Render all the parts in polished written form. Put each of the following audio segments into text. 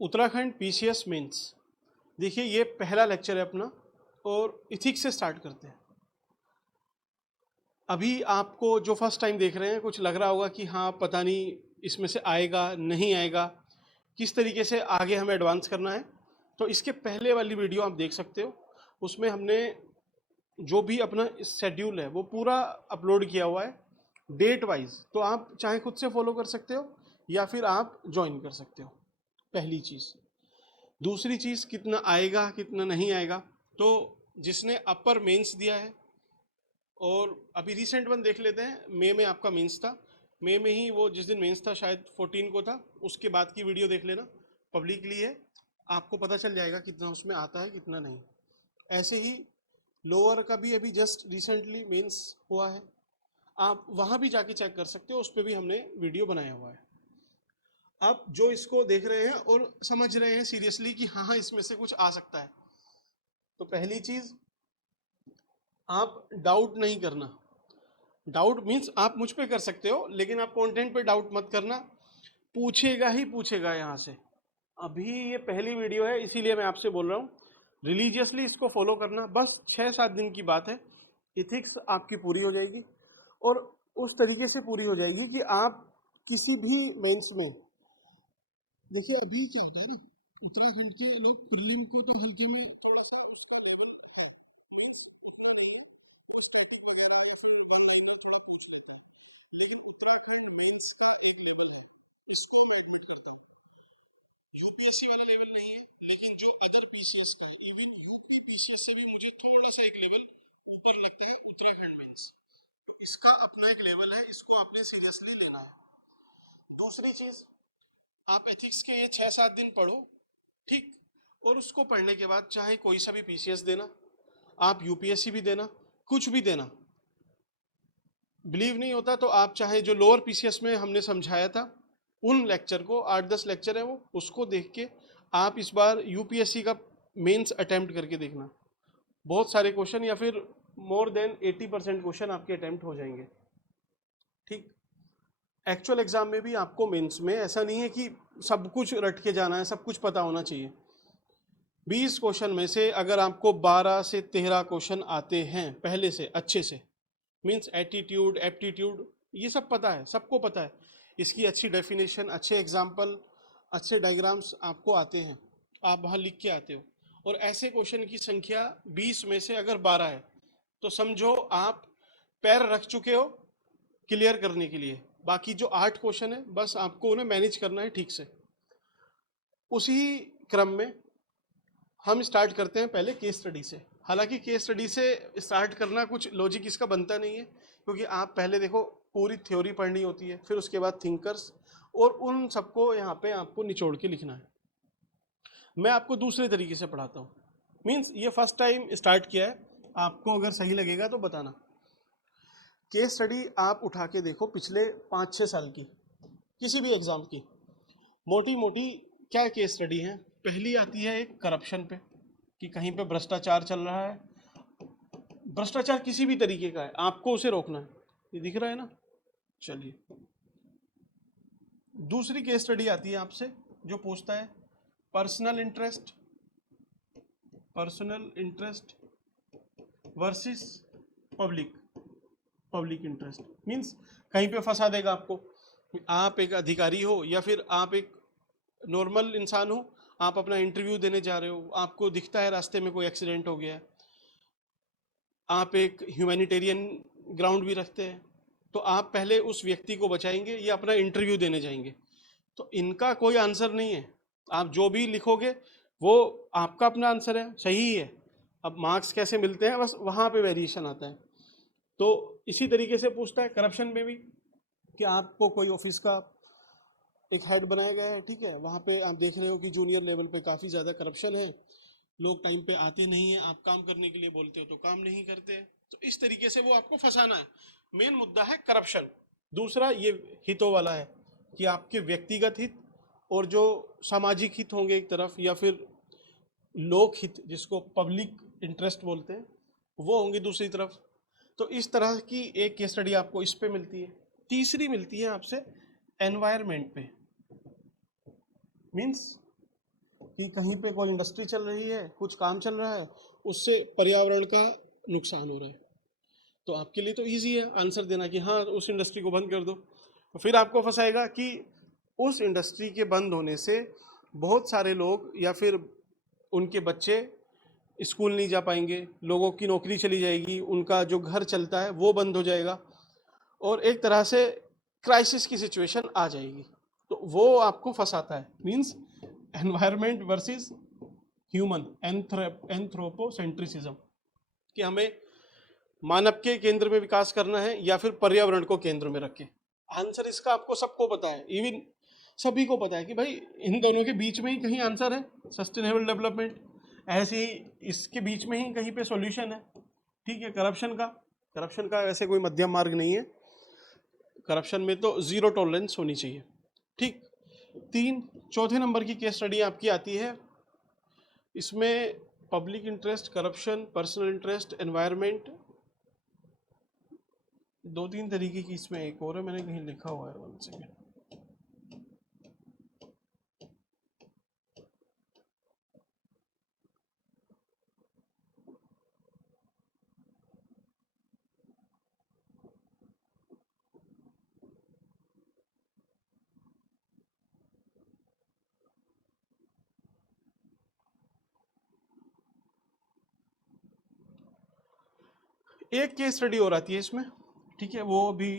Uttarakhand PCS mains. देखिए ये पहला लेक्चर है अपना और इथिक्स से स्टार्ट करते हैं। अभी आपको जो फर्स्ट टाइम देख रहे हैं कुछ लग रहा होगा कि हाँ पता नहीं इसमें से आएगा नहीं आएगा, किस तरीके से आगे हमें एडवांस करना है। तो इसके पहले वाली वीडियो आप देख सकते हो, उसमें हमने जो भी अपना शेड्यूल है वो पूरा अपलोड किया हुआ है डेट वाइज। तो आप चाहे खुद से फॉलो कर सकते हो या फिर आप ज्वाइन कर सकते हो। पहली चीज़। दूसरी चीज़, कितना आएगा कितना नहीं आएगा। तो जिसने अपर मेंस दिया है, और अभी रिसेंट वन देख लेते हैं, मई में आपका मेंस था, मई में ही वो जिस दिन मेंस था शायद 14 को था, उसके बाद की वीडियो देख लेना, पब्लिकली है, आपको पता चल जाएगा कितना उसमें आता है कितना नहीं। ऐसे ही लोअर का भी अभी जस्ट रिसेंटली मेंस हुआ है, आप वहाँ भी जाके चेक कर सकते हो, उस पर भी हमने वीडियो बनाया हुआ है। आप जो इसको देख रहे हैं और समझ रहे हैं सीरियसली कि हाँ इसमें से कुछ आ सकता है, तो पहली चीज़, आप डाउट नहीं करना। डाउट मीन्स आप मुझ पे कर सकते हो, लेकिन आप कंटेंट पे डाउट मत करना, पूछेगा ही पूछेगा यहाँ से। अभी ये पहली वीडियो है इसीलिए मैं आपसे बोल रहा हूँ, रिलीजियसली इसको फॉलो करना। बस 6-7 दिन की बात है, इथिक्स आपकी पूरी हो जाएगी, और उस तरीके से पूरी हो जाएगी कि आप किसी भी मेंस में, देखिए अभी क्या होता है ना, उत्तराखंड के लोग प्रीलिम को तो हल्के में थोड़ा सा उसका लेवल मीन्स उसमें नहीं, कुछ टेक्निक वगैरह या फिर वन लाइन में थोड़ा पूछ लेते हैं, यूपीएससी वाला लेवल नहीं है, लेकिन जो अदर पीसीएस का पीसीएस से भी मुझे थोड़ा सा एक लेवल ऊपर लगता है उत्तराखंड मेंस। तो इसका अपना एक लेवल है, इसको आपने सीरियसली लेना है। दूसरी चीज, आप एथिक्स के ये 6-7 दिन पढ़ो, ठीक, और उसको पढ़ने के बाद चाहे कोई सा भी पीसीएस देना, आप यूपीएससी भी देना, कुछ भी देना, बिलीव नहीं होता तो आप चाहे जो लोअर पीसीएस में हमने समझाया था उन लेक्चर को, 8-10 लेक्चर है वो, उसको देख के आप इस बार यूपीएससी का मेंस अटेम्प्ट करके देखना। बहुत सारे क्वेश्चन या फिर मोर देन 80% क्वेश्चन आपके अटेम्प्ट हो जाएंगे, ठीक। एक्चुअल एग्जाम में भी आपको मेंस में ऐसा नहीं है कि सब कुछ रट के जाना है, सब कुछ पता होना चाहिए। 20 क्वेश्चन में से अगर आपको 12 से 13 क्वेश्चन आते हैं पहले से अच्छे से, मीन्स एटीट्यूड एप्टीट्यूड ये सब पता है, सबको पता है, इसकी अच्छी डेफिनेशन, अच्छे एग्जाम्पल, अच्छे डायग्राम्स आपको आते हैं, आप वहाँ लिख के आते हो, और ऐसे क्वेश्चन की संख्या 20 में से अगर 12 है तो समझो आप पैर रख चुके हो क्लियर करने के लिए। बाकी जो 8 क्वेश्चन है बस आपको उन्हें मैनेज करना है ठीक से। उसी क्रम में हम स्टार्ट करते हैं पहले केस स्टडी से। हालांकि केस स्टडी से स्टार्ट करना कुछ लॉजिक इसका बनता नहीं है, क्योंकि आप पहले देखो पूरी थ्योरी पढ़नी होती है, फिर उसके बाद थिंकर्स, और उन सबको यहाँ पे आपको निचोड़ के लिखना है। मैं आपको दूसरे तरीके से पढ़ाता हूँ, मीन्स ये फर्स्ट टाइम स्टार्ट किया है, आपको अगर सही लगेगा तो बताना। केस स्टडी आप उठा के देखो पिछले 5-6 साल की, किसी भी एग्जाम की, मोटी मोटी क्या केस स्टडी है। पहली आती है एक करप्शन पे, कि कहीं पे भ्रष्टाचार चल रहा है, भ्रष्टाचार किसी भी तरीके का है, आपको उसे रोकना है, ये दिख रहा है ना। चलिए, दूसरी केस स्टडी आती है आपसे जो पूछता है personal interest, personal interest versus public, public interest. Means कहीं पे फंसा देगा आपको, आप एक अधिकारी हो या फिर आप एक नॉर्मल इंसान हो, आप अपना इंटरव्यू देने जा रहे हो, आपको दिखता है रास्ते में कोई एक्सीडेंट हो गया है, आप एक ह्यूमैनिटेरियन ग्राउंड भी रखते हैं, तो आप पहले उस व्यक्ति को बचाएंगे या अपना इंटरव्यू देने जाएंगे। तो इनका कोई आंसर नहीं है, आप जो भी लिखोगे वो आपका अपना आंसर है, सही है। अब मार्क्स कैसे मिलते हैं बस वहाँ पे वेरिएशन आता है। तो इसी तरीके से पूछता है करप्शन में भी, कि आपको कोई ऑफिस का एक हेड बनाया गया है, ठीक है, वहाँ पे आप देख रहे हो कि जूनियर लेवल पे काफ़ी ज़्यादा करप्शन है, लोग टाइम पे आते नहीं हैं, आप काम करने के लिए बोलते हो तो काम नहीं करते, तो इस तरीके से वो आपको फंसाना है। मेन मुद्दा है करप्शन। दूसरा ये हितों वाला है, कि आपके व्यक्तिगत हित और जो सामाजिक हित होंगे एक तरफ, या फिर लोक हित जिसको पब्लिक इंटरेस्ट बोलते हैं वो होंगे दूसरी तरफ। तो इस तरह की एक केस स्टडी आपको इस पे मिलती है। तीसरी मिलती है आपसे एनवायरनमेंट पे, मीन्स कि कहीं पे कोई इंडस्ट्री चल रही है, कुछ काम चल रहा है, उससे पर्यावरण का नुकसान हो रहा है, तो आपके लिए तो इजी है आंसर देना कि हाँ उस इंडस्ट्री को बंद कर दो। तो फिर आपको फंसाएगा कि उस इंडस्ट्री के बंद होने से बहुत सारे लोग या फिर उनके बच्चे स्कूल नहीं जा पाएंगे, लोगों की नौकरी चली जाएगी, उनका जो घर चलता है वो बंद हो जाएगा, और एक तरह से क्राइसिस की सिचुएशन आ जाएगी। तो वो आपको फंसाता है, मींस एनवायरमेंट वर्सेस ह्यूमन एंथ्रोपोसेंट्रिसिज्म, कि हमें मानव के केंद्र में विकास करना है या फिर पर्यावरण को केंद्र में रख के। आंसर इसका आपको सबको पता है, इवन सभी को पता है कि भाई इन दोनों के बीच में ही कहीं आंसर है, सस्टेनेबल डेवलपमेंट, ऐसे ही इसके बीच में ही कहीं पे सॉल्यूशन है। ठीक है, करप्शन का वैसे कोई मध्यम मार्ग नहीं है, करप्शन में तो जीरो टॉलरेंस होनी चाहिए। ठीक, चौथे नंबर की केस स्टडी आपकी आती है, इसमें public interest, corruption, personal interest, environment, दो तीन तरीके की इसमें एक और है, मैंने कहीं लिखा हुआ है, वन सेकेंड। एक केस स्टडी और आती है इसमें, ठीक है, वो अभी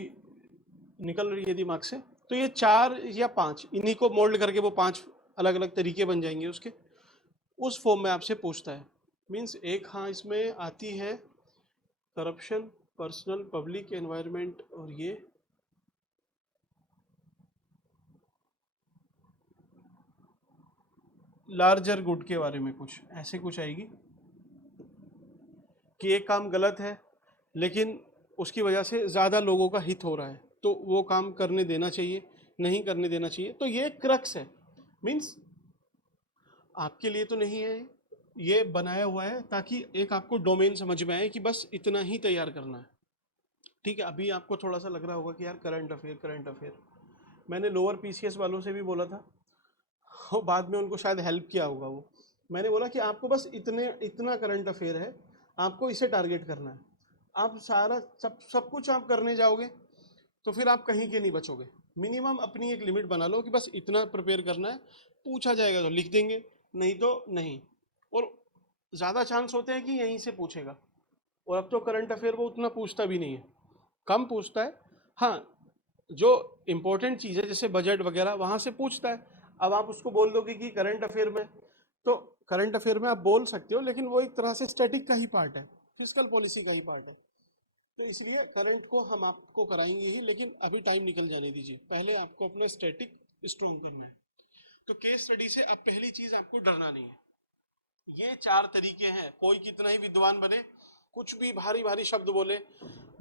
निकल रही है दिमाग से। तो ये 4 या 5, इन्हीं को मोल्ड करके वो 5 अलग अलग तरीके बन जाएंगे उसके, उस फॉर्म में आपसे पूछता है। मीन्स एक, हाँ इसमें आती है करप्शन, पर्सनल, पब्लिक, एनवायरनमेंट, और ये लार्जर गुड के बारे में कुछ ऐसे कुछ आएगी कि एक काम गलत है लेकिन उसकी वजह से ज़्यादा लोगों का हित हो रहा है, तो वो काम करने देना चाहिए, नहीं करने देना चाहिए। तो ये क्रक्स है, मीन्स आपके लिए तो नहीं है, ये बनाया हुआ है ताकि एक आपको डोमेन समझ में आए कि बस इतना ही तैयार करना है। ठीक है, अभी आपको थोड़ा सा लग रहा होगा कि यार करंट अफेयर, मैंने लोअर पीसीएस वालों से भी बोला था, और बाद में उनको शायद हेल्प किया होगा वो। मैंने बोला कि आपको बस इतना करंट अफेयर है, आपको इसे टारगेट करना है। आप सारा सब कुछ आप करने जाओगे तो फिर आप कहीं के नहीं बचोगे। मिनिमम अपनी एक लिमिट बना लो कि बस इतना प्रिपेयर करना है, पूछा जाएगा तो लिख देंगे, नहीं तो नहीं। और ज़्यादा चांस होते हैं कि यहीं से पूछेगा, और अब तो करंट अफेयर वो उतना पूछता भी नहीं है, कम पूछता है। हाँ, जो इम्पोर्टेंट चीज़ है जैसे बजट वगैरह वहाँ से पूछता है। अब आप उसको बोल दोगे कि करंट अफेयर में, तो करंट अफेयर में आप बोल सकते हो, लेकिन वो एक तरह से स्टैटिक का ही पार्ट है, फिस्कल पॉलिसी का ही पार्ट है। तो इसलिए करंट को हम आपको कराएंगे ही, लेकिन अभी टाइम निकल जाने दीजिए, पहले आपको अपना स्टैटिक स्ट्रॉन्ग करना है। तो केस स्टडी से अब पहली चीज आपको डरना नहीं है। ये 4 तरीके हैं, कोई कितना ही विद्वान बने, कुछ भी भारी भारी शब्द बोले,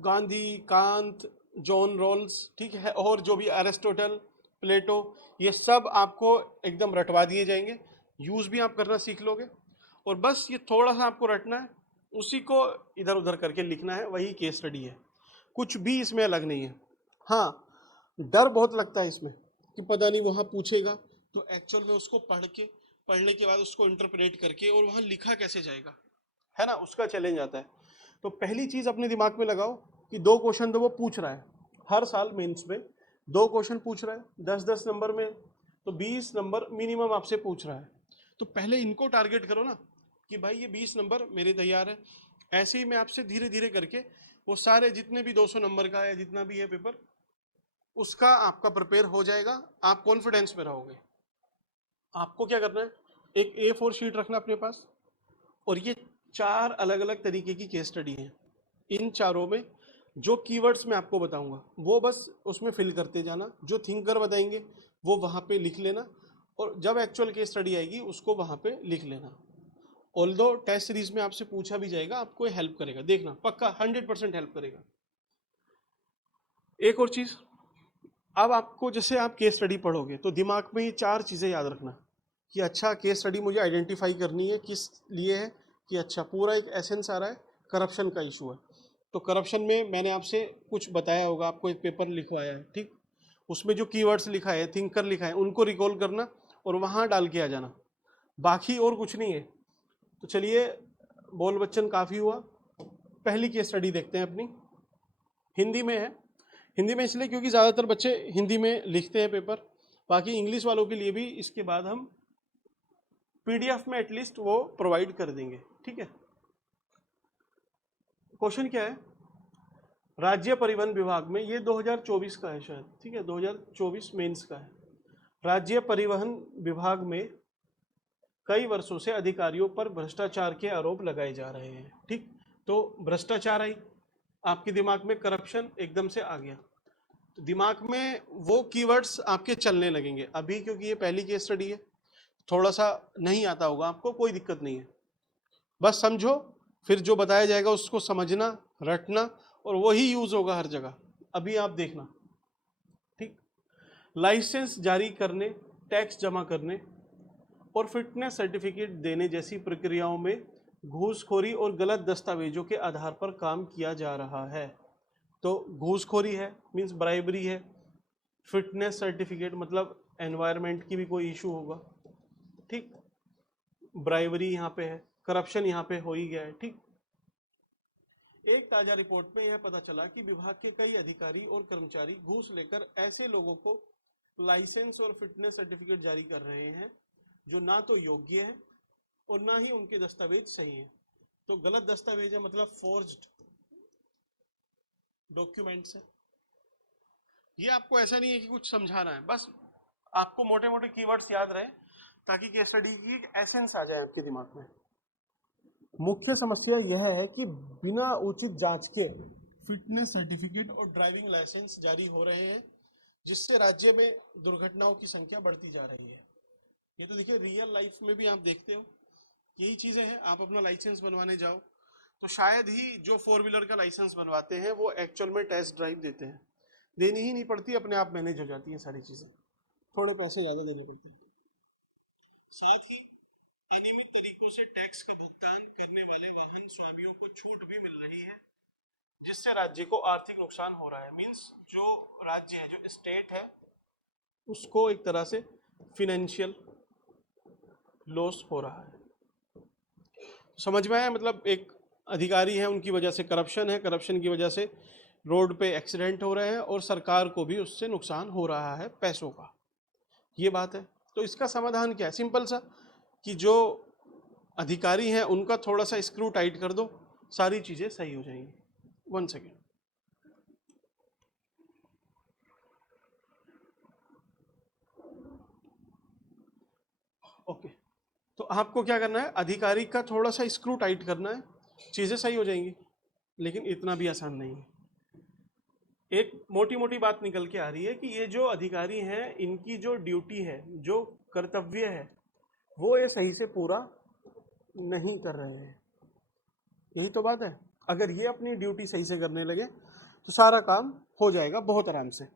गांधी, कांत, जॉन रॉल्स, ठीक है, और जो भी अरिस्टोटल, प्लेटो, ये सब आपको एकदम रटवा दिए जाएंगे, यूज भी आप करना सीख लोगे, और बस ये थोड़ा सा आपको रटना है, उसी को इधर उधर करके लिखना है, वही केस स्टडी है, कुछ भी इसमें अलग नहीं है। हाँ, डर बहुत लगता है इसमें कि पता नहीं वहाँ पूछेगा, तो एक्चुअल में उसको पढ़ने के बाद उसको इंटरप्रेट करके और वहाँ लिखा कैसे जाएगा, है ना, उसका चैलेंज आता है। तो पहली चीज अपने दिमाग में लगाओ कि 2 क्वेश्चन तो वो पूछ रहा है हर साल मेंस में, 2 क्वेश्चन पूछ रहा है 10-10 नंबर में, तो 20 नंबर मिनिमम आपसे पूछ रहा है। तो पहले इनको टारगेट करो ना कि भाई ये 20 नंबर मेरे तैयार है। ऐसे ही मैं आपसे धीरे धीरे करके वो सारे जितने भी 200 नंबर का है, जितना भी है पेपर, उसका आपका प्रिपेयर हो जाएगा, आप कॉन्फिडेंस में रहोगे। आपको क्या करना है, एक A4 शीट रखना अपने पास, और ये 4 अलग अलग तरीके की केस स्टडी हैं। इन चारों में जो कीवर्ड्स मैं आपको बताऊंगा वो बस उसमें फिल करते जाना, जो थिंकर बताएंगे वो वहाँ पे लिख लेना, और जब एक्चुअल केस स्टडी आएगी उसको वहाँ पे लिख लेना। ऑल्दो टेस्ट सीरीज में आपसे पूछा भी जाएगा, आपको हेल्प करेगा, देखना पक्का 100% हेल्प करेगा। एक और चीज़, अब आपको जैसे आप केस स्टडी पढ़ोगे तो दिमाग में ये 4 चीज़ें याद रखना कि अच्छा केस स्टडी मुझे आइडेंटिफाई करनी है किस लिए है, कि अच्छा पूरा एक एसेंस आ रहा है, करप्शन का इशू है, तो करप्शन में मैंने आपसे कुछ बताया होगा, आपको एक पेपर लिखवाया है, ठीक, उसमें जो कीवर्ड्स लिखा है, थिंकर लिखा है, उनको रिकॉल करना और वहाँ डाल के आ जाना। बाकी और कुछ नहीं है। तो चलिए, बोल बच्चन काफ़ी हुआ। पहली केस स्टडी देखते हैं अपनी, हिंदी में है। हिंदी में इसलिए क्योंकि ज़्यादातर बच्चे हिंदी में लिखते हैं पेपर, बाकी इंग्लिश वालों के लिए भी इसके बाद हम पीडीएफ में एटलीस्ट वो प्रोवाइड कर देंगे, ठीक है। क्वेश्चन क्या है, राज्य परिवहन विभाग में, ये 2024 का है शायद, ठीक है, 2024 मेंस का है। राज्य परिवहन विभाग में कई वर्षों से अधिकारियों पर भ्रष्टाचार के आरोप लगाए जा रहे हैं, ठीक। तो भ्रष्टाचार आई, आपके दिमाग में करप्शन एकदम से आ गया, तो दिमाग में वो कीवर्ड्स आपके चलने लगेंगे अभी, क्योंकि ये पहली केस स्टडी है, थोड़ा सा नहीं आता होगा आपको, कोई दिक्कत नहीं है, बस समझो, फिर जो बताया जाएगा उसको समझना, रटना, और वही यूज होगा हर जगह। अभी आप देखना, ठीक। लाइसेंस जारी करने, टैक्स जमा करने और फिटनेस सर्टिफिकेट देने जैसी प्रक्रियाओं में घूसखोरी और गलत दस्तावेजों के आधार पर काम किया जा रहा है। तो घूसखोरी है मीन्स ब्राइबरी है, फिटनेस सर्टिफिकेट मतलब एनवायरनमेंट की भी कोई इशू होगा, ठीक। ब्राइबरी यहाँ पे है, करप्शन यहाँ पे हो ही गया है, ठीक। एक ताजा रिपोर्ट में यह पता चला कि विभाग के कई अधिकारी और कर्मचारी घूस लेकर ऐसे लोगों को लाइसेंस और फिटनेस सर्टिफिकेट जारी कर रहे हैं जो ना तो योग्य है और ना ही उनके दस्तावेज सही हैं। तो गलत दस्तावेज है मतलब फोर्ज्ड डॉक्यूमेंट्स है। ये आपको ऐसा नहीं है कि कुछ समझाना है, बस आपको मोटे मोटे कीवर्ड्स याद रहे ताकि केस स्टडी की एक एसेंस आ जाए आपके दिमाग में। मुख्य समस्या यह है कि बिना उचित जांच के फिटनेस सर्टिफिकेट और ड्राइविंग लाइसेंस जारी हो रहे हैं, जिससे राज्य में दुर्घटनाओं की संख्या बढ़ती जा रही है। ये तो देखिए रियल लाइफ में भी आप देखते हो, यही चीजें हैं। आप अपना लाइसेंस बनवाने जाओ तो शायद ही जो 4 व्हीलर का लाइसेंस बनवाते हैं वो एक्चुअल में टेस्ट ड्राइव देते हैं, देनी ही नहीं पड़ती, अपने आप मैनेज हो जाती हैं सारी चीजें, थोड़े पैसे ज्यादा देने पड़ते हैं। साथ ही अनियमित तरीकों से टैक्स का भुगतान करने वाले वाहन स्वामियों को छूट भी मिल रही है, जिससे राज्य को आर्थिक नुकसान हो रहा है। मींस जो राज्य है, जो स्टेट है, उसको एक तरह से फिनेंशियल लॉस हो रहा है। समझ में आया, मतलब एक अधिकारी है, उनकी वजह से करप्शन है, करप्शन की वजह से रोड पे एक्सीडेंट हो रहे हैं और सरकार को भी उससे नुकसान हो रहा है पैसों का, ये बात है। तो इसका समाधान क्या है, सिंपल सा, कि जो अधिकारी हैं उनका थोड़ा सा स्क्रू टाइट कर दो, सारी चीजें सही हो जाएंगी। 1 सेकेंड। ओके, तो आपको क्या करना है, अधिकारी का थोड़ा सा स्क्रू टाइट करना है, चीजें सही हो जाएंगी, लेकिन इतना भी आसान नहीं है। एक मोटी मोटी बात निकल के आ रही है कि ये जो अधिकारी हैं, इनकी जो ड्यूटी है, जो कर्तव्य है, वो ये सही से पूरा नहीं कर रहे हैं। यही तो बात है। अगर ये अपनी ड्यूटी सही से करने लगे तो सारा काम हो जाएगा बहुत आराम से।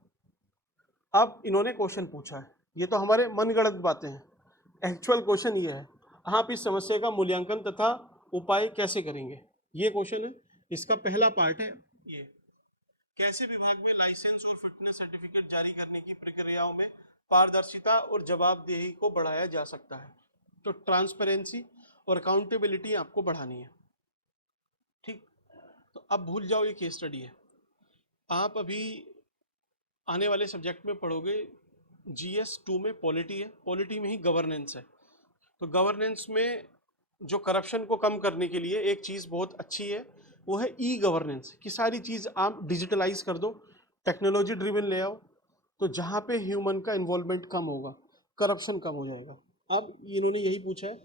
अब इन्होंने क्वेश्चन पूछा है, ये तो हमारे मनगढ़ंत बातें हैं, एक्चुअल क्वेश्चन ये है, आप इस समस्या का मूल्यांकन तथा उपाय कैसे करेंगे, ये क्वेश्चन है। इसका पहला पार्ट है ये, कैसे विभाग में लाइसेंस और फिटनेस सर्टिफिकेट जारी करने की प्रक्रियाओं में पारदर्शिता और जवाबदेही को बढ़ाया जा सकता है। तो ट्रांसपेरेंसी और अकाउंटेबिलिटी आपको बढ़ानी है, ठीक। तो अब भूल जाओ ये केस स्टडी है, आप अभी आने वाले सब्जेक्ट में पढ़ोगे, GS2 में पॉलिटी है, पॉलिटी में ही गवर्नेंस है। तो गवर्नेंस में जो करप्शन को कम करने के लिए एक चीज़ बहुत अच्छी है, वो है ई गवर्नेंस, कि सारी चीज़ आप डिजिटलाइज कर दो, टेक्नोलॉजी ड्रिवन ले आओ, तो जहाँ पे ह्यूमन का इन्वॉल्वमेंट कम होगा, करप्शन कम हो जाएगा। अब इन्होंने यही पूछा है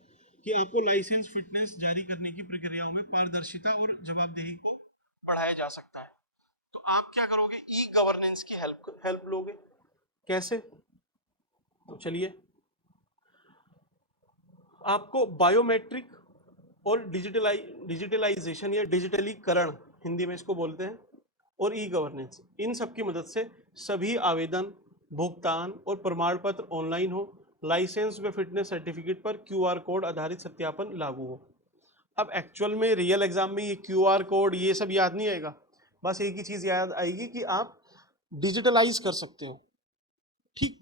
कि आपको लाइसेंस फिटनेस जारी करने की प्रक्रियाओं में पारदर्शिता और जवाबदेही को बढ़ाया जा सकता है। तो आप क्या करोगे, ई गवर्नेंस की हेल्प लोगे, कैसे? तो चलिए, आपको बायोमेट्रिक और डिजिटलाइजेशन या डिजिटलीकरण, हिंदी में इसको बोलते हैं, और ई गवर्नेंस, इन सब की मदद से सभी आवेदन, भुगतान और प्रमाण पत्र ऑनलाइन हो, लाइसेंस व फिटनेस सर्टिफिकेट पर QR कोड आधारित सत्यापन लागू हो। अब एक्चुअल में रियल एग्जाम में ये QR कोड ये सब याद नहीं आएगा, बस एक ही चीज़ याद आएगी कि आप डिजिटलाइज कर सकते हो, ठीक।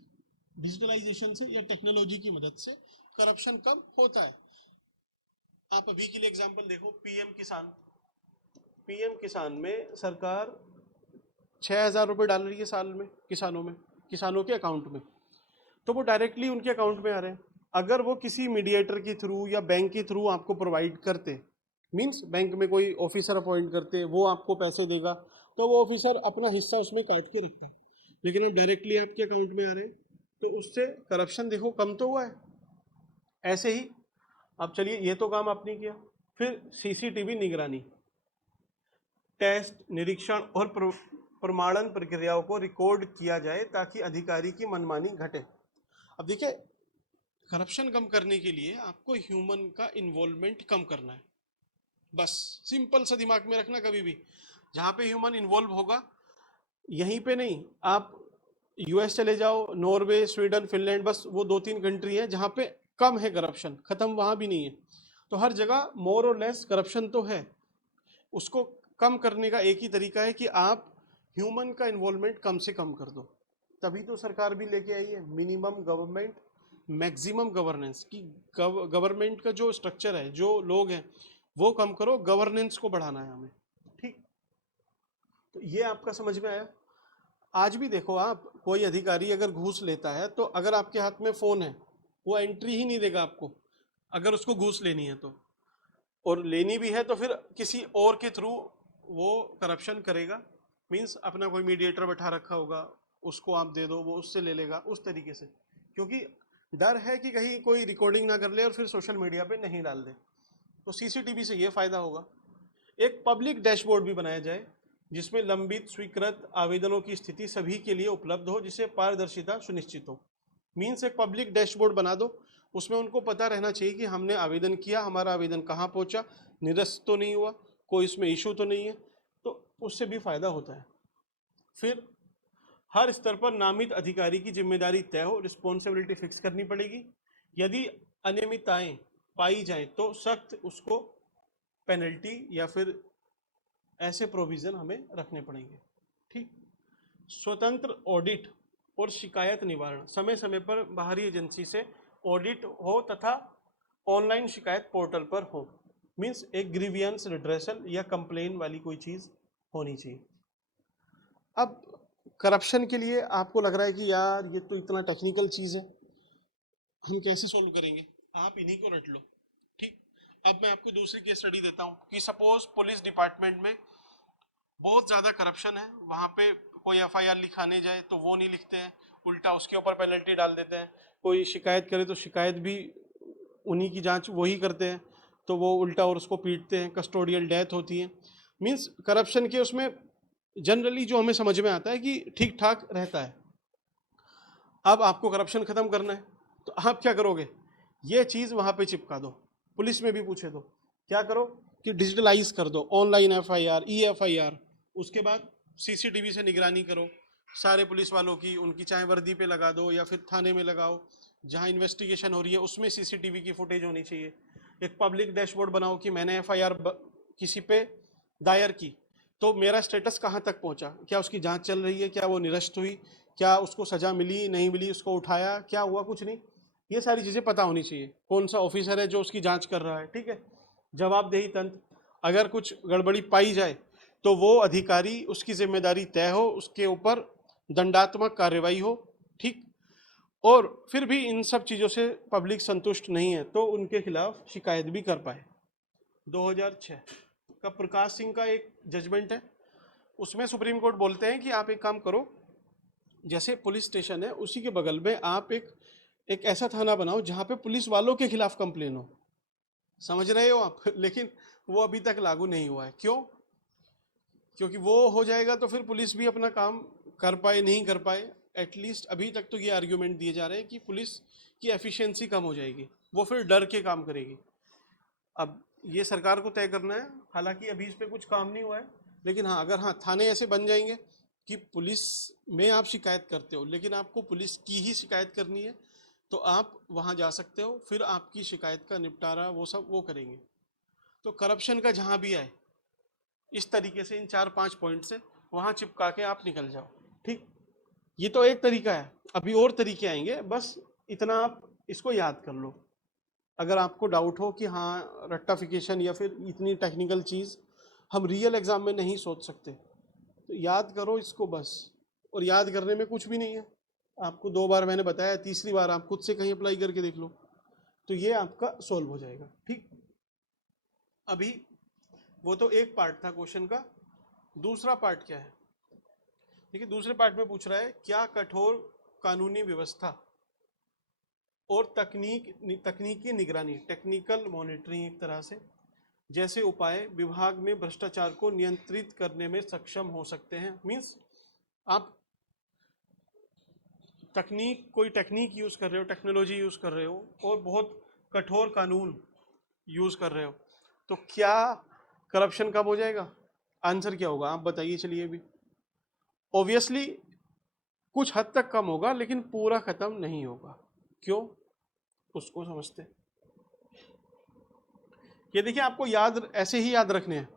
डिजिटलाइजेशन से या टेक्नोलॉजी की मदद से करप्शन कम होता है। आप अभी के लिए एग्जांपल देखो, पीएम किसान में सरकार 6,000 रुपये डाल रही है साल में किसानों के अकाउंट में, तो वो डायरेक्टली उनके अकाउंट में आ रहे हैं। अगर वो किसी मीडिएटर के थ्रू या बैंक के थ्रू आपको प्रोवाइड करते, मीन्स बैंक में कोई ऑफिसर अपॉइंट करते, वो आपको पैसे देगा, तो वो ऑफिसर अपना हिस्सा उसमें काट के रखता है। लेकिन अब डायरेक्टली आपके अकाउंट में आ रहे हैं, तो उससे करप्शन देखो कम तो हुआ है। ऐसे ही अब चलिए, ये तो काम आपने किया। फिर सीसीटीवी निगरानी, टेस्ट, निरीक्षण और प्रमाणन प्रक्रियाओं को रिकॉर्ड किया जाए ताकि अधिकारी की मनमानी घटे। अब देखिए, करप्शन कम करने के लिए आपको ह्यूमन का इन्वॉल्वमेंट कम करना है। बस सिंपल सा दिमाग में रखना, कभी भी जहां पे ह्यूमन इन्वॉल्व होगा, यहीं पे नहीं, आप यूएस चले जाओ, नॉर्वे, स्वीडन, फिनलैंड, बस वो 2-3 कंट्री है जहां पे कम है करप्शन, खत्म वहां भी नहीं है। तो हर जगह मोर और लेस करप्शन तो है। उसको कम करने का एक ही तरीका है कि आप ह्यूमन का इन्वॉल्वमेंट कम से कम कर दो। तभी तो सरकार भी लेके आई है मिनिमम गवर्नमेंट मैक्सिमम गवर्नेंस की। गवर्नमेंट का जो स्ट्रक्चर है, जो लोग हैं, वो कम करो, गवर्नेंस को बढ़ाना है हमें। ठीक, तो ये आपका समझ में आया। आज भी देखो, आप कोई अधिकारी अगर घूस लेता है, तो अगर आपके हाथ में फोन है, वो एंट्री ही नहीं देगा आपको, अगर उसको घूस लेनी है तो। और लेनी भी है तो फिर किसी और के थ्रू वो करप्शन करेगा, मीन्स अपना कोई मीडिएटर बैठा रखा होगा, उसको आप दे दो, वो उससे ले लेगा, उस तरीके से। क्योंकि डर है कि कहीं कोई रिकॉर्डिंग ना कर ले और फिर सोशल मीडिया पे नहीं डाल दे। तो सीसीटीवी से ये फायदा होगा। एक पब्लिक डैशबोर्ड भी बनाया जाए जिसमें लंबित स्वीकृत आवेदनों की स्थिति सभी के लिए उपलब्ध हो, जिससे पारदर्शिता सुनिश्चित हो। मीन्स एक पब्लिक डैशबोर्ड बना दो, उसमें उनको पता रहना चाहिए कि हमने आवेदन किया, हमारा आवेदन कहाँ पहुंचा, निरस्त तो नहीं हुआ, कोई इसमें इशू तो नहीं है, तो उससे भी फायदा होता है। फिर हर स्तर पर नामित अधिकारी की जिम्मेदारी तय हो, रिस्पॉन्सिबिलिटी फिक्स करनी पड़ेगी। यदि अनियमितताएं पाई जाए तो सख्त उसको पेनल्टी या फिर ऐसे प्रोविजन हमें रखने पड़ेंगे। ठीक, स्वतंत्र ऑडिट और शिकायत निवारण, समय समय पर बाहरी एजेंसी से ऑडिट हो तथा ऑनलाइन शिकायत पोर्टल पर हो। मीन्स एक ग्रीवियंस रिड्रेसल या कंप्लेन वाली कोई चीज होनी चाहिए। अब करप्शन के लिए आपको लग रहा है कि यार ये तो इतना टेक्निकल चीज है, हम कैसे सोल्व करेंगे? आप इन्हीं को रट लो। ठीक, अब मैं आपको दूसरी केस स्टडी देता हूँ कि सपोज पुलिस डिपार्टमेंट में बहुत ज्यादा करप्शन है, वहां पे कोई एफआईआर लिखाने जाए तो वो नहीं लिखते हैं, उल्टा उसके ऊपर पेनल्टी डाल देते हैं। कोई शिकायत करे तो शिकायत भी उन्हीं की जांच वही करते हैं, तो वो उल्टा और उसको पीटते हैं, कस्टोडियल डेथ होती है। मीन्स करप्शन के उसमें जनरली जो हमें समझ में आता है कि ठीक ठाक रहता है। अब आपको करप्शन खत्म करना है, तो आप क्या करोगे? ये चीज वहां पे चिपका दो। पुलिस में भी पूछे तो क्या करो कि डिजिटलाइज कर दो, ऑनलाइन एफआईआर, ई एफआईआर। उसके बाद सीसीटीवी से निगरानी करो सारे पुलिस वालों की, उनकी चाहे वर्दी पे लगा दो या फिर थाने में लगाओ, जहां इन्वेस्टिगेशन हो रही है उसमें सीसीटीवी की फुटेज होनी चाहिए। एक पब्लिक डैशबोर्ड बनाओ कि मैंने एफआईआर किसी पे दायर की, तो मेरा स्टेटस कहाँ तक पहुंचा, क्या उसकी जांच चल रही है, क्या वो निरस्त हुई, क्या उसको सजा मिली नहीं मिली, उसको उठाया, क्या हुआ, कुछ नहीं। ये सारी चीजें पता होनी चाहिए। कौन सा ऑफिसर है जो उसकी जांच कर रहा है, ठीक है। जवाबदेही तंत्र, अगर कुछ गड़बड़ी पाई जाए तो वो अधिकारी, उसकी जिम्मेदारी तय हो, उसके ऊपर दंडात्मक कार्रवाई हो। ठीक, और फिर भी इन सब चीजों से पब्लिक संतुष्ट नहीं है तो उनके खिलाफ शिकायत भी कर पाए। 2006 का प्रकाश सिंह का एक जजमेंट है, उसमें सुप्रीम कोर्ट बोलते हैं कि आप एक काम करो, जैसे पुलिस स्टेशन है उसी के बगल में आप एक ऐसा थाना बनाओ जहां पे पुलिस वालों के खिलाफ कंप्लेन हो। समझ रहे हो आप? लेकिन वो अभी तक लागू नहीं हुआ है। क्यों? क्योंकि वो हो जाएगा तो फिर पुलिस भी अपना काम कर पाए नहीं कर पाए। एटलीस्ट अभी तक तो ये आर्ग्यूमेंट दिए जा रहे हैं कि पुलिस की एफिशिएंसी कम हो जाएगी, वो फिर डर के काम करेगी। अब ये सरकार को तय करना है, हालांकि अभी इस पर कुछ काम नहीं हुआ है। लेकिन हाँ, अगर हाँ थाने ऐसे बन जाएंगे कि पुलिस में आप शिकायत करते हो लेकिन आपको पुलिस की ही शिकायत करनी है, तो आप वहाँ जा सकते हो, फिर आपकी शिकायत का निपटारा वो सब वो करेंगे। तो करप्शन का जहाँ भी आए, इस तरीके से इन 4-5 पॉइंट से वहाँ चिपका के आप निकल जाओ। ठीक, ये तो एक तरीका है, अभी और तरीके आएंगे, बस इतना आप इसको याद कर लो। अगर आपको डाउट हो कि हाँ रेक्टाफिकेशन या फिर इतनी टेक्निकल चीज़ हम रियल एग्जाम में नहीं सोच सकते, तो याद करो इसको बस। और याद करने में कुछ भी नहीं है, आपको 2 बार मैंने बताया, तीसरी बार आप खुद से कहीं अप्लाई करके देख लो, तो ये आपका सोल्व हो जाएगा। ठीक, अभी वो तो एक पार्ट था क्वेश्चन का। दूसरा पार्ट क्या है? ठीक है, दूसरे पार्ट में पूछ रहा है क्या कठोर कानूनी व्यवस्था और तकनीकी निगरानी, टेक्निकल मॉनिटरिंग एक तरह से, जैसे उपाय विभाग में भ्रष्टाचार को नियंत्रित करने में सक्षम हो सकते हैं। मीन्स आप कोई टेक्निक यूज कर रहे हो, टेक्नोलॉजी यूज कर रहे हो और बहुत कठोर कानून यूज कर रहे हो, तो क्या करप्शन कम हो जाएगा? आंसर क्या होगा आप बताइए, चलिए। भी ऑब्वियसली कुछ हद तक कम होगा, लेकिन पूरा खत्म नहीं होगा। क्यों? उसको समझते हैं। ये देखिए, आपको याद ऐसे ही याद रखने हैं।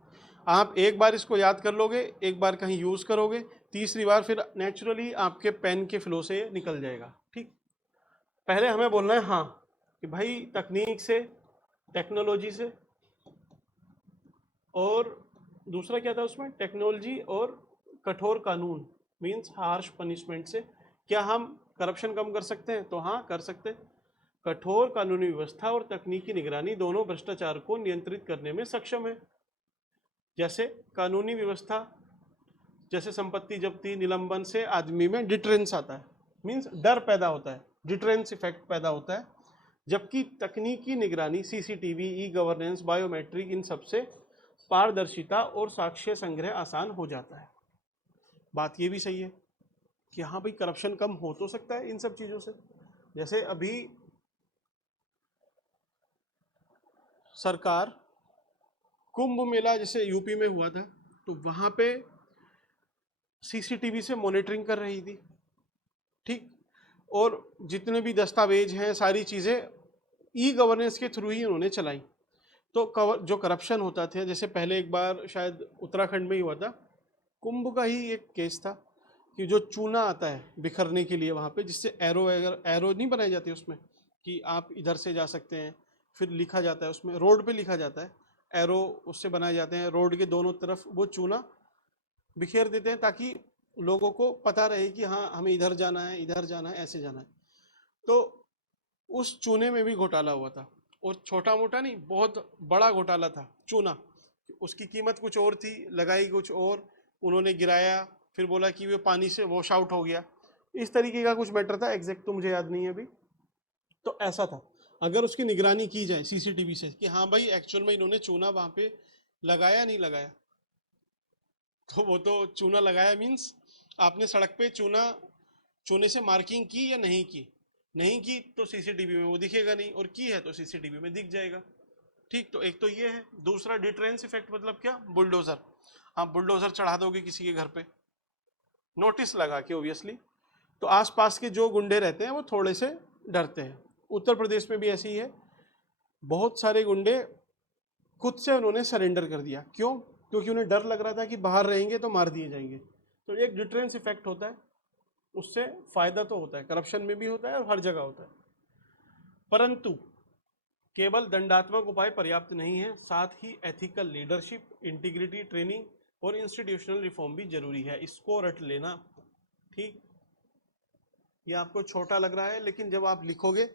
आप एक बार इसको याद कर लोगे, एक बार कहीं यूज करोगे, तीसरी बार फिर नेचुरली आपके पेन के फ्लो से निकल जाएगा। ठीक, पहले हमें बोलना है हाँ कि भाई तकनीक से, टेक्नोलॉजी से, और दूसरा क्या था उसमें, टेक्नोलॉजी और कठोर कानून मीन्स हार्श पनिशमेंट से क्या हम करप्शन कम कर सकते हैं? तो हाँ, कर सकते हैं। कठोर कानूनी व्यवस्था और तकनीकी निगरानी दोनों भ्रष्टाचार को नियंत्रित करने में सक्षम है। जैसे कानूनी व्यवस्था, जैसे संपत्ति जब्ती, निलंबन से आदमी में डिटरेंस आता है, मीन्स डर पैदा होता है, डिटरेंस इफेक्ट पैदा होता है। जबकि तकनीकी निगरानी, सीसीटीवी, ई गवर्नेंस, बायोमेट्रिक, इन सबसे पारदर्शिता और साक्ष्य संग्रह आसान हो जाता है। बात ये भी सही है कि हाँ भाई करप्शन कम हो तो सकता है इन सब चीज़ों से। जैसे अभी सरकार कुंभ मेला जैसे यूपी में हुआ था, तो वहाँ पे सीसीटीवी से मॉनिटरिंग कर रही थी। ठीक, और जितने भी दस्तावेज हैं, सारी चीज़ें ई गवर्नेंस के थ्रू ही उन्होंने चलाई। तो जो करप्शन होता था, जैसे पहले एक बार शायद उत्तराखंड में ही हुआ था, कुंभ का ही एक केस था कि जो चूना आता है बिखरने के लिए वहाँ पे, जिससे एरो नहीं बनाई जाती उसमें कि आप इधर से जा सकते हैं, फिर लिखा जाता है उसमें, रोड पे लिखा जाता है, एरो उससे बनाए जाते हैं, रोड के दोनों तरफ वो चूना बिखेर देते हैं ताकि लोगों को पता रहे कि हाँ हमें इधर जाना है, इधर जाना है, ऐसे जाना है। तो उस चूने में भी घोटाला हुआ था, और छोटा मोटा नहीं, बहुत बड़ा घोटाला था चूना। उसकी कीमत कुछ और थी, लगाई कुछ और, उन्होंने गिराया, फिर बोला कि वो पानी से वॉश आउट हो गया। इस तरीके का कुछ मैटर था, एग्जैक्ट तो मुझे याद नहीं है अभी। तो ऐसा था, अगर उसकी निगरानी की जाए सीसीटीवी से कि हाँ भाई एक्चुअल में इन्होंने चूना वहां पे लगाया नहीं लगाया, तो वो तो चूना लगाया मीन्स आपने सड़क पे चूने से मार्किंग की या नहीं की, नहीं की तो सीसीटीवी में वो दिखेगा नहीं, और की है तो सीसीटीवी में दिख जाएगा। ठीक, तो एक तो ये है। दूसरा डिटरेंस इफेक्ट, मतलब क्या? बुलडोजर, आप बुलडोजर चढ़ा दोगे किसी के घर पे नोटिस लगा के, ओबियसली, तो आसपास के जो गुंडे रहते हैं वो थोड़े से डरते हैं। उत्तर प्रदेश में भी ऐसे ही है, बहुत सारे गुंडे खुद से उन्होंने सरेंडर कर दिया। क्यों? क्योंकि उन्हें डर लग रहा था कि बाहर रहेंगे तो मार दिए जाएंगे। तो एक डिटरेंस इफेक्ट होता है, उससे फायदा तो होता है, करप्शन में भी होता है और हर जगह होता है। परंतु केवल दंडात्मक उपाय पर्याप्त नहीं है, साथ ही एथिकल लीडरशिप, इंटीग्रिटी ट्रेनिंग और इंस्टीट्यूशनल रिफॉर्म भी जरूरी है। इसको रट लेना। ठीक, ये आपको छोटा लग रहा है, लेकिन जब आप लिखोगे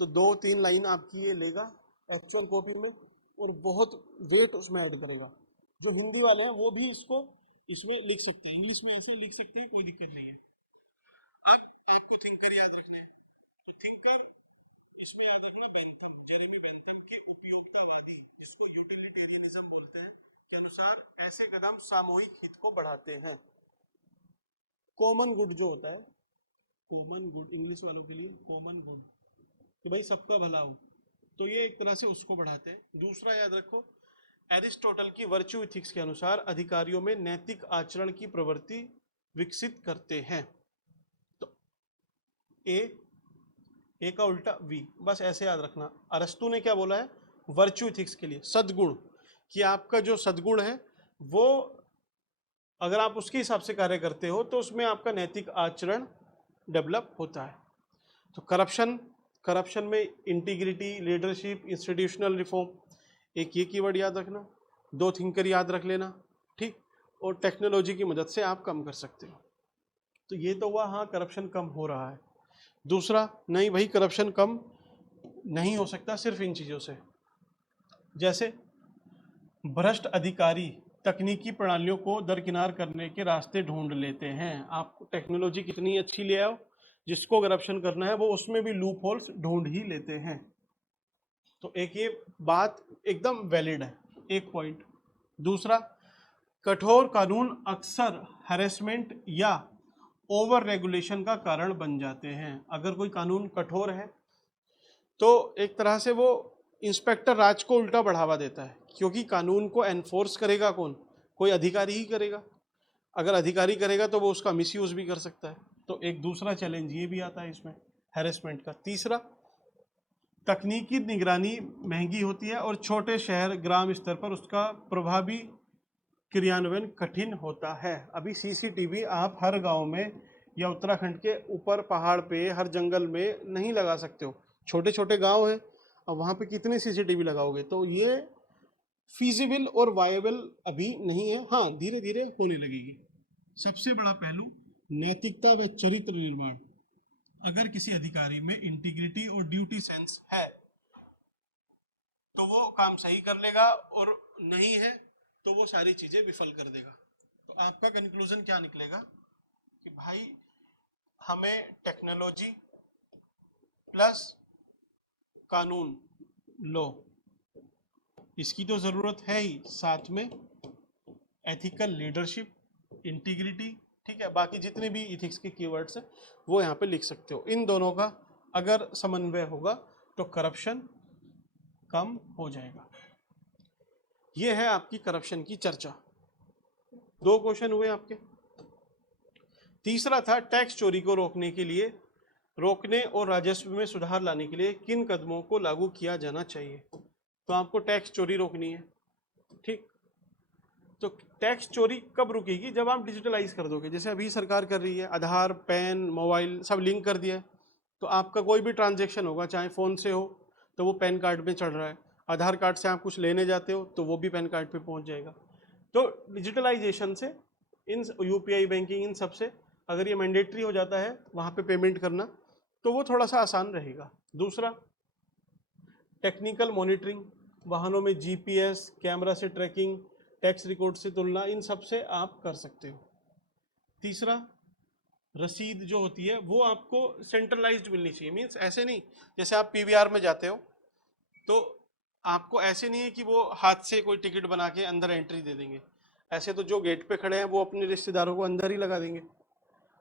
तो 2-3 लाइन आपकी ये लेगा एक्चुअल कॉपी में, और बहुत वेट उसमें ऐड करेगा। जो हिंदी वाले हैं वो भी इसको इसमें लिख सकते हैं, इंग्लिश में ऐसे लिख सकते हैं, कोई दिक्कत नहीं है। अब आपको थिंकर याद रखना है, तो थिंकर इसमें याद रखना बेंथम, जेरेमी बेंथम के उपयोगितावादी, जिसको यूटिलिटेरियनिज्म बोलते हैं, के अनुसार ऐसे कदम सामूहिक हित को बढ़ाते हैं। कॉमन गुड जो होता है, कॉमन गुड इंग्लिश वालों के लिए कॉमन गुड, कि भाई सबका भला हो, तो ये एक तरह से उसको बढ़ाते हैं। दूसरा याद रखो, एरिस्टोटल की वर्च्यू इथिक्स के अनुसार अधिकारियों में नैतिक आचरण की प्रवृत्ति विकसित करते हैं। तो ए का उल्टा वी, बस ऐसे याद रखना। अरस्तु ने क्या बोला है वर्च्यू इथिक्स के लिए? सद्गुण, कि आपका जो सद्गुण है वो अगर आप उसके हिसाब से कार्य करते हो तो उसमें आपका नैतिक आचरण डेवलप होता है। तो करप्शन करप्शन में इंटीग्रिटी, लीडरशिप, इंस्टीट्यूशनल रिफॉर्म, एक ये कीवर्ड याद रखना, 2 थिंकर याद रख लेना, ठीक। और टेक्नोलॉजी की मदद से आप कम कर सकते हो। तो ये तो हुआ, हाँ करप्शन कम हो रहा है। दूसरा, नहीं भाई करप्शन कम नहीं हो सकता सिर्फ इन चीज़ों से, जैसे भ्रष्ट अधिकारी तकनीकी प्रणालियों को दरकिनार करने के रास्ते ढूंढ लेते हैं। आप टेक्नोलॉजी कितनी अच्छी ले आओ, जिसको करप्शन करना है वो उसमें भी लूप होल्स ढूंढ ही लेते हैं। तो एक ये बात एकदम वैलिड है, एक पॉइंट। दूसरा, कठोर कानून अक्सर हैरेसमेंट या ओवर रेगुलेशन का कारण बन जाते हैं। अगर कोई कानून कठोर है तो एक तरह से वो इंस्पेक्टर राज को उल्टा बढ़ावा देता है, क्योंकि कानून को एनफोर्स करेगा कौन? कोई अधिकारी ही करेगा। अगर अधिकारी करेगा तो वो उसका मिसयूज भी कर सकता है। तो एक दूसरा चैलेंज ये भी आता है इसमें हैरेसमेंट का। तीसरा, तकनीकी निगरानी महंगी होती है और छोटे शहर ग्राम स्तर पर उसका प्रभावी क्रियान्वयन कठिन होता है। अभी सीसीटीवी आप हर गांव में या उत्तराखंड के ऊपर पहाड़ पे हर जंगल में नहीं लगा सकते हो। छोटे छोटे गांव हैं, अब वहां पे कितने सीसीटीवी लगाओगे? तो ये फीजिबल और वायबल अभी नहीं है। हाँ, धीरे धीरे होने लगेगी। सबसे बड़ा पहलू, नैतिकता व चरित्र निर्माण। अगर किसी अधिकारी में इंटीग्रिटी और ड्यूटी सेंस है तो वो काम सही कर लेगा, और नहीं है तो वो सारी चीजें विफल कर देगा। तो आपका कंक्लूजन क्या निकलेगा कि भाई हमें टेक्नोलॉजी प्लस कानून, लॉ, इसकी तो जरूरत है ही, साथ में एथिकल लीडरशिप, इंटीग्रिटी, ठीक है। बाकी जितने भी इथिक्स के कीवर्ड्स हैं वो यहाँ पे लिख सकते हो। इन दोनों का अगर समन्वय होगा तो करप्शन कम हो जाएगा। ये है आपकी करप्शन की चर्चा। 2 क्वेश्चन हुए आपके। तीसरा था, टैक्स चोरी को रोकने और राजस्व में सुधार लाने के लिए किन कदमों को लागू किया जाना चाहिए? तो आपको टैक्स चोरी रोकनी है, ठीक। तो टैक्स चोरी कब रुकेगी? जब आप डिजिटलाइज कर दोगे, जैसे अभी सरकार कर रही है। आधार, पैन, मोबाइल सब लिंक कर दिया है, तो आपका कोई भी ट्रांजैक्शन होगा, चाहे फ़ोन से हो तो वो पैन कार्ड में चढ़ रहा है, आधार कार्ड से आप कुछ लेने जाते हो तो वो भी पैन कार्ड पे पहुंच जाएगा। तो डिजिटलाइजेशन से, इन यूपीआई बैंकिंग, इन सब से अगर ये मैंडेटरी हो जाता है वहाँ पे पेमेंट करना, तो वो थोड़ा सा आसान रहेगा। दूसरा, टेक्निकल मॉनिटरिंग, वाहनों में जीपीएस, कैमरा से ट्रैकिंग, टैक्स रिकॉर्ड से तुलना, इन सब से आप कर सकते हो। तीसरा, रसीद जो होती है वो आपको सेंट्रलाइज्ड मिलनी चाहिए। मीन्स ऐसे नहीं, जैसे आप पीवीआर में जाते हो तो आपको ऐसे नहीं है कि वो हाथ से कोई टिकट बना के अंदर एंट्री दे देंगे। ऐसे तो जो गेट पे खड़े हैं वो अपने रिश्तेदारों को अंदर ही लगा देंगे।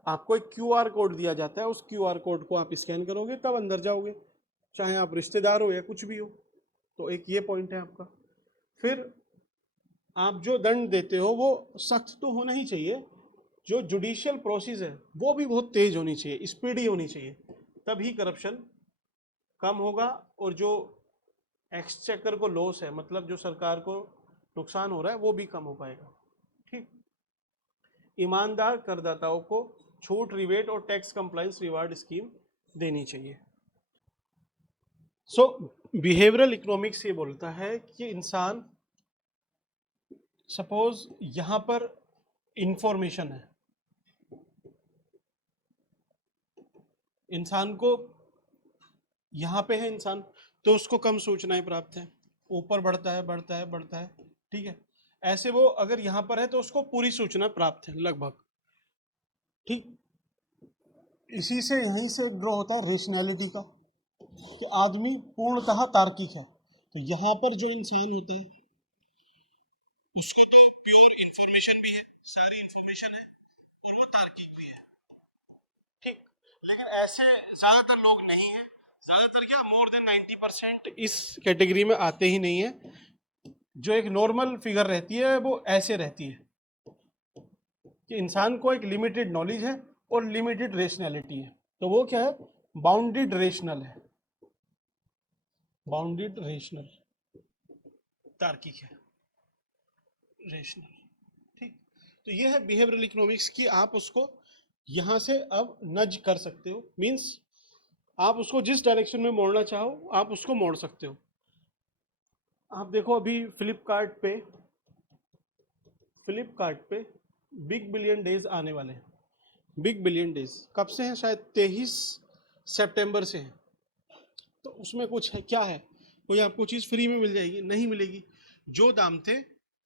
आपको एक क्यूआर कोड दिया जाता है, उस क्यूआर कोड को आप स्कैन करोगे तब अंदर जाओगे, चाहे आप रिश्तेदार हो या कुछ भी हो। तो एक ये पॉइंट है आपका। फिर आप जो दंड देते हो वो सख्त तो होना ही चाहिए, जो जुडिशियल प्रोसेस है वो भी बहुत तेज होनी चाहिए, स्पीडी होनी चाहिए, तभी करप्शन कम होगा। और जो एक्सचेकर को लॉस है, मतलब जो सरकार को नुकसान हो रहा है, वो भी कम हो पाएगा, ठीक। ईमानदार करदाताओं को छूट, रिबेट और टैक्स कंप्लायंस रिवार्ड स्कीम देनी चाहिए। सो बिहेवियरल इकोनॉमिक्स ये बोलता है कि इंसान, सपोज यहां पर इंफॉर्मेशन है, इंसान को यहाँ पे है इंसान, तो उसको कम सूचनाएं प्राप्त है, ऊपर बढ़ता है बढ़ता है बढ़ता है, ठीक है। ऐसे वो अगर यहाँ पर है तो उसको पूरी सूचना प्राप्त है लगभग, ठीक। इसी से यहीं से ड्रॉ होता है रेशनैलिटी का, कि आदमी पूर्णतः तार्किक है। तो यहाँ पर जो इंसान होता है उसको तो प्योर इंफॉर्मेशन भी है, सारी इंफॉर्मेशन है, और वो तार्किक भी है, ठीक। लेकिन ऐसे ज्यादातर लोग नहीं है, ज्यादातर क्या, मोर देन 90% इस कैटेगरी में आते ही नहीं है। जो एक नॉर्मल फिगर रहती है वो ऐसे रहती है कि इंसान को एक लिमिटेड नॉलेज है और लिमिटेड रेशनैलिटी है। तो वो क्या है, बाउंडेड रेशनल है, बाउंडेड रेशनल, तार्किक है, रेशनल, ठीक। तो ये है बिहेवियरल इकोनॉमिक्स की, आप उसको यहां से अब नज कर सकते हो। मींस आप उसको जिस डायरेक्शन में मोड़ना चाहो आप उसको मोड़ सकते हो। आप देखो अभी फ्लिपकार्ट पे बिग बिलियन डेज आने वाले हैं। बिग बिलियन डेज कब से हैं? शायद 23 सितंबर से हैं। तो उसमें कुछ है, क्या है? कोई आपको चीज़ फ्री में मिल जाएगी? नहीं मिलेगी। जो दाम थे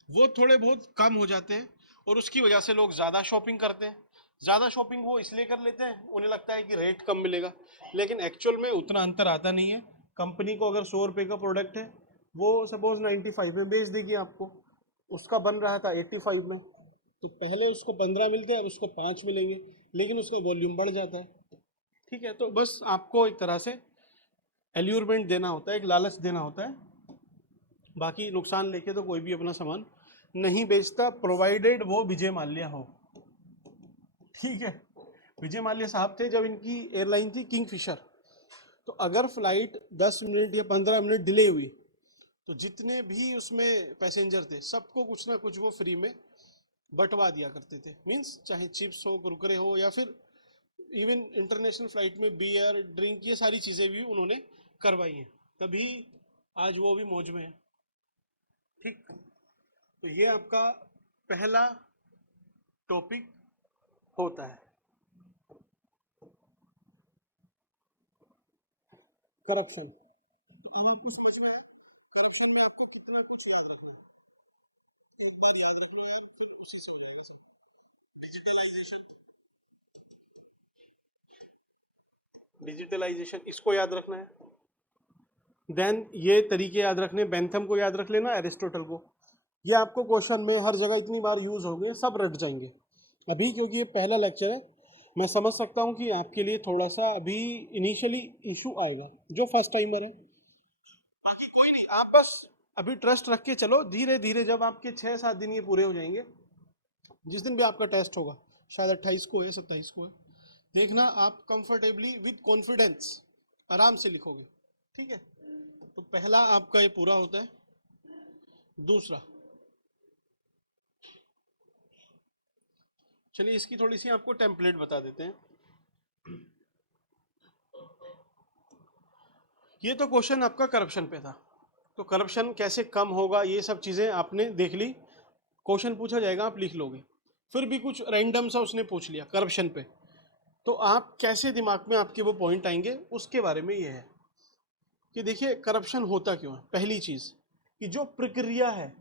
वो थोड़े बहुत कम हो जाते हैं और उसकी वजह से लोग ज़्यादा शॉपिंग करते हैं। ज़्यादा शॉपिंग वो इसलिए कर लेते हैं, उन्हें लगता है कि रेट कम मिलेगा, लेकिन एक्चुअल में उतना अंतर आता नहीं है। कंपनी को अगर 100 रुपये का प्रोडक्ट है, वो सपोज 95 में बेच देगी आपको, उसका बन रहा था 85 में, तो पहले उसको 15 मिलते हैं, अब उसको 5 मिलेंगे, लेकिन उसका वॉल्यूम बढ़ जाता है। ठीक है, तो बस आपको एक तरह से एल्यूरमेंट देना होता है, एक लालच देना होता है। बाकी नुकसान लेके तो कोई भी अपना सामान नहीं बेचता, प्रोवाइडेड वो विजय माल्या हो। ठीक है, विजय माल्या साहब थे जब इनकी एयरलाइन थी किंगफिशर, तो अगर फ्लाइट 10 मिनट या 15 मिनट डिले हुई तो जितने भी उसमें पैसेंजर थे सबको कुछ ना कुछ वो फ्री में बंटवा दिया करते थे। मीन्स चाहे चिप्स हो, कुरकुरे हो, या फिर इवन इंटरनेशनल फ्लाइट में बियर ड्रिंक, ये सारी चीज़ें भी उन्होंने करवाई हैं, तभी आज वो भी मौज में है। ठीक, तो ये आपका पहला टॉपिक होता है करप्शन। अब आपको समझ में आया करप्शन में आपको कितना कुछ याद रखना है, एक बार याद रखना है फिर उसे समझना। डिजिटलाइजेशन इसको याद रखना है। देन ये तरीके याद रखने, बेंथम को याद रख लेना, एरिस्टोटल को। ये आपको क्वेश्चन में हर जगह इतनी बार यूज हो गए, सब रट जाएंगे। अभी क्योंकि ये पहला लेक्चर है, मैं समझ सकता हूँ कि आपके लिए थोड़ा सा अभी इनिशियली इशू आएगा जो फर्स्ट टाइमर है। बाकी कोई नहीं, आप बस अभी ट्रस्ट रख के चलो, धीरे धीरे जब आपके 6-7 दिन ये पूरे हो जाएंगे, जिस दिन भी आपका टेस्ट होगा, शायद 28 को है, 27 को है, देखना आप कंफर्टेबली विद कॉन्फिडेंस आराम से लिखोगे। ठीक है, तो पहला आपका ये पूरा होता है। दूसरा, चलिए इसकी थोड़ी सी आपको टेम्पलेट बता देते हैं। ये तो क्वेश्चन आपका करप्शन पे था, तो करप्शन कैसे कम होगा ये सब चीज़ें आपने देख ली। क्वेश्चन पूछा जाएगा, आप लिख लोगे। फिर भी कुछ रैंडम सा उसने पूछ लिया करप्शन पे, तो आप कैसे दिमाग में आपके वो पॉइंट आएंगे, उसके बारे में ये है कि देखिए करप्शन होता क्यों है। पहली चीज़ कि जो प्रक्रिया है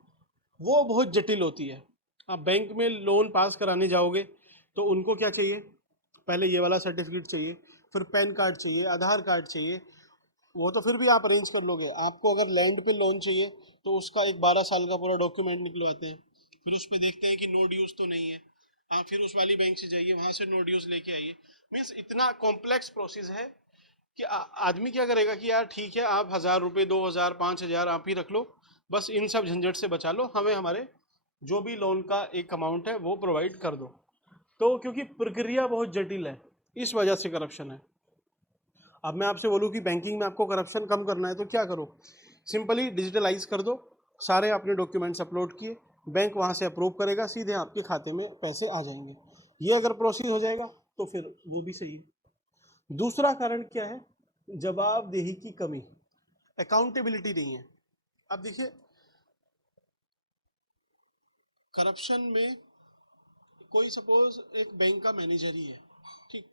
वो बहुत जटिल होती है। आप बैंक में लोन पास कराने जाओगे तो उनको क्या चाहिए? पहले ये वाला सर्टिफिकेट चाहिए, फिर पैन कार्ड चाहिए, आधार कार्ड चाहिए। वो तो फिर भी आप अरेंज कर लोगे। आपको अगर लैंड पे लोन चाहिए तो उसका एक 12 साल का पूरा डॉक्यूमेंट निकलवाते हैं, फिर उस पर देखते हैं कि नो ड्यूज तो नहीं है। आप फिर उस वाली बैंक से जाइए, वहाँ से नो ड्यूज लेके आइए। मीन्स इतना कॉम्प्लेक्स प्रोसेस है कि आदमी क्या करेगा कि यार ठीक है, आप 1000 रुपये, 2000, 5000 आप ही रख लो, बस इन सब झंझट से बचा लो, हमें हमारे जो भी लोन का एक अमाउंट है वो प्रोवाइड कर दो। तो क्योंकि प्रक्रिया बहुत जटिल है, इस वजह से करप्शन है। अब मैं आपसे बोलूँ कि बैंकिंग में आपको करप्शन कम करना है तो क्या करो? सिंपली डिजिटलाइज कर दो, सारे अपने डॉक्यूमेंट्स अपलोड किए, बैंक वहाँ से अप्रूव करेगा, सीधे आपके खाते में पैसे आ जाएंगे। ये अगर प्रोसीड हो जाएगा तो फिर वो भी सही है। दूसरा कारण क्या है? जवाबदेही की कमी, अकाउंटेबिलिटी नहीं है। अब देखिए करप्शन में कोई सपोज एक बैंक का मैनेजर ही है, ठीक,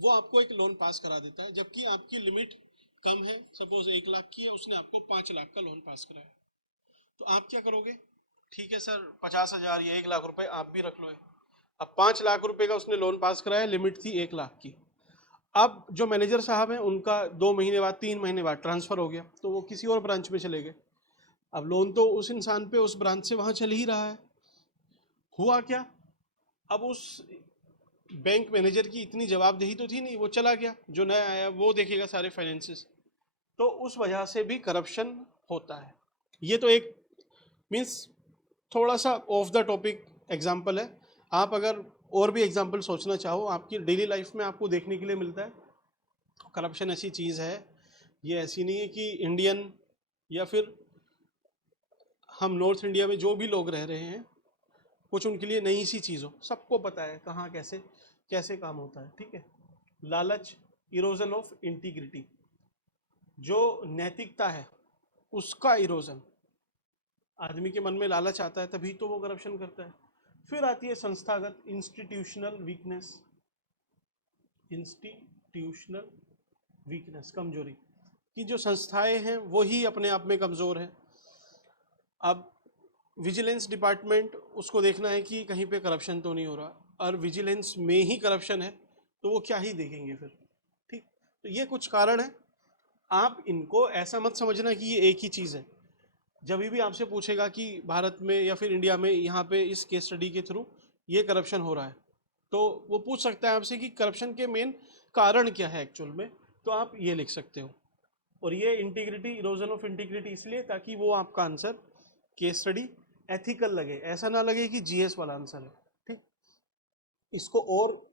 वो आपको एक लोन पास करा देता है जबकि आपकी लिमिट कम है, सपोज 1 लाख की है, उसने आपको 5 लाख का लोन पास कराया, तो आप क्या करोगे? ठीक है सर, 50,000 या 1 लाख रुपए आप भी रख लो। अब 5 लाख रुपए का उसने लोन पास कराया, लिमिट थी 1 लाख की। अब जो मैनेजर साहब हैं उनका 2 महीने बाद, 3 महीने बाद ट्रांसफर हो गया, तो वो किसी और ब्रांच में चले गए। अब लोन तो उस इंसान पे उस ब्रांच से वहां चल ही रहा है। हुआ क्या? अब उस बैंक मैनेजर की इतनी जवाबदेही तो थी नहीं, वो चला गया, जो नया आया वो देखेगा सारे फाइनेंसेस। तो उस वजह से भी करप्शन होता है। ये तो एक मीन्स थोड़ा सा ऑफ द टॉपिक एग्जाम्पल है। आप अगर और भी एग्जाम्पल सोचना चाहो, आपकी डेली लाइफ में आपको देखने के लिए मिलता है। करप्शन ऐसी चीज़ है, ये ऐसी नहीं है कि इंडियन या फिर हम नॉर्थ इंडिया में जो भी लोग रह रहे हैं कुछ उनके लिए नई सी चीज़ हो, सबको पता है कहाँ कैसे कैसे काम होता है। ठीक है, लालच इरोजन ऑफ इंटीग्रिटी, जो नैतिकता है उसका इरोजन। आदमी के मन में लालच आता है तभी तो वो करप्शन करता है। फिर आती है संस्थागत, इंस्टीट्यूशनल वीकनेस, इंस्टीट्यूशनल वीकनेस, कमजोरी, कि जो संस्थाएं हैं वो ही अपने आप में कमजोर हैं। अब विजिलेंस डिपार्टमेंट, उसको देखना है कि कहीं पे करप्शन तो नहीं हो रहा, और विजिलेंस में ही करप्शन है तो वो क्या ही देखेंगे फिर। ठीक, तो ये कुछ कारण है। आप इनको ऐसा मत समझना कि ये एक ही चीज़ है। जब भी आपसे पूछेगा कि भारत में या फिर इंडिया में यहाँ पे इस केस स्टडी के थ्रू ये करप्शन हो रहा है, तो वो पूछ सकता है आपसे कि करप्शन के मेन कारण क्या है एक्चुअल में, तो आप ये लिख सकते हो। और ये इंटीग्रिटी, इरोजन ऑफ इंटीग्रिटी इसलिए ताकि वो आपका आंसर केस स्टडी एथिकल लगे, ऐसा ना लगे कि जीएस वाला आंसर है। ठीक, इसको और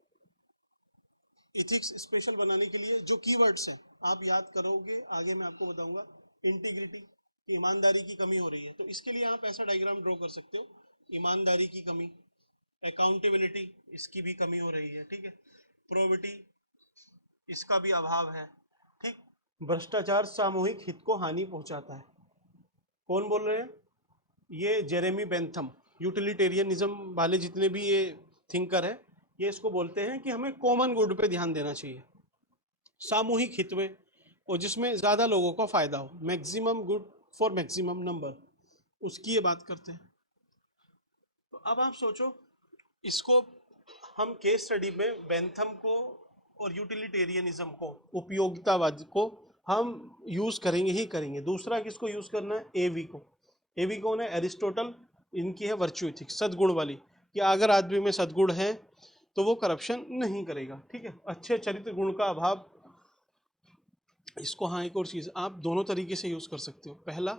इथिक्स स्पेशल बनाने के लिए जो कीवर्ड्स हैं आप याद करोगे, आगे मैं आपको बताऊंगा। इंटीग्रिटी, ईमानदारी की कमी हो रही है, तो इसके लिए आप ऐसा डायग्राम ड्रॉ कर सकते हो, ईमानदारी की कमी। अकाउंटेबिलिटी, इसकी भी कमी हो रही है। ठीक है, प्रोबिटी, इसका भी अभाव है। ठीक, भ्रष्टाचार सामूहिक हित को हानि पहुंचाता है। कौन बोल रहे हैं? ये जेरेमी बेंथम, यूटिलिटेरियनिज्म वाले जितने भी ये थिंकर है, ये इसको बोलते हैं कि हमें कॉमन गुड पे ध्यान देना चाहिए, सामूहिक हित में, और जिसमें ज़्यादा लोगों को फ़ायदा हो, maximum good for maximum number, उसकी ये बात करते हैं। तो अब आप सोचो, इसको हम केस स्टडी में बेंथम को और यूटिलिटेरियनिज्म को, उपयोगितावाद को हम यूज़ करेंगे ही करेंगे। दूसरा किसको यूज़ करना है? एवी को। एवी कौन है? एरिस्टोटल। इनकी है वर्च्यू एथिक्स, सद्गुण वाली, कि अगर आदमी में सद्गुण है तो वो करप्शन नहीं करेगा। ठीक है, अच्छे चरित्र गुण का अभाव, इसको हाँ एक और चीज़ आप दोनों तरीके से यूज़ कर सकते हो। पहला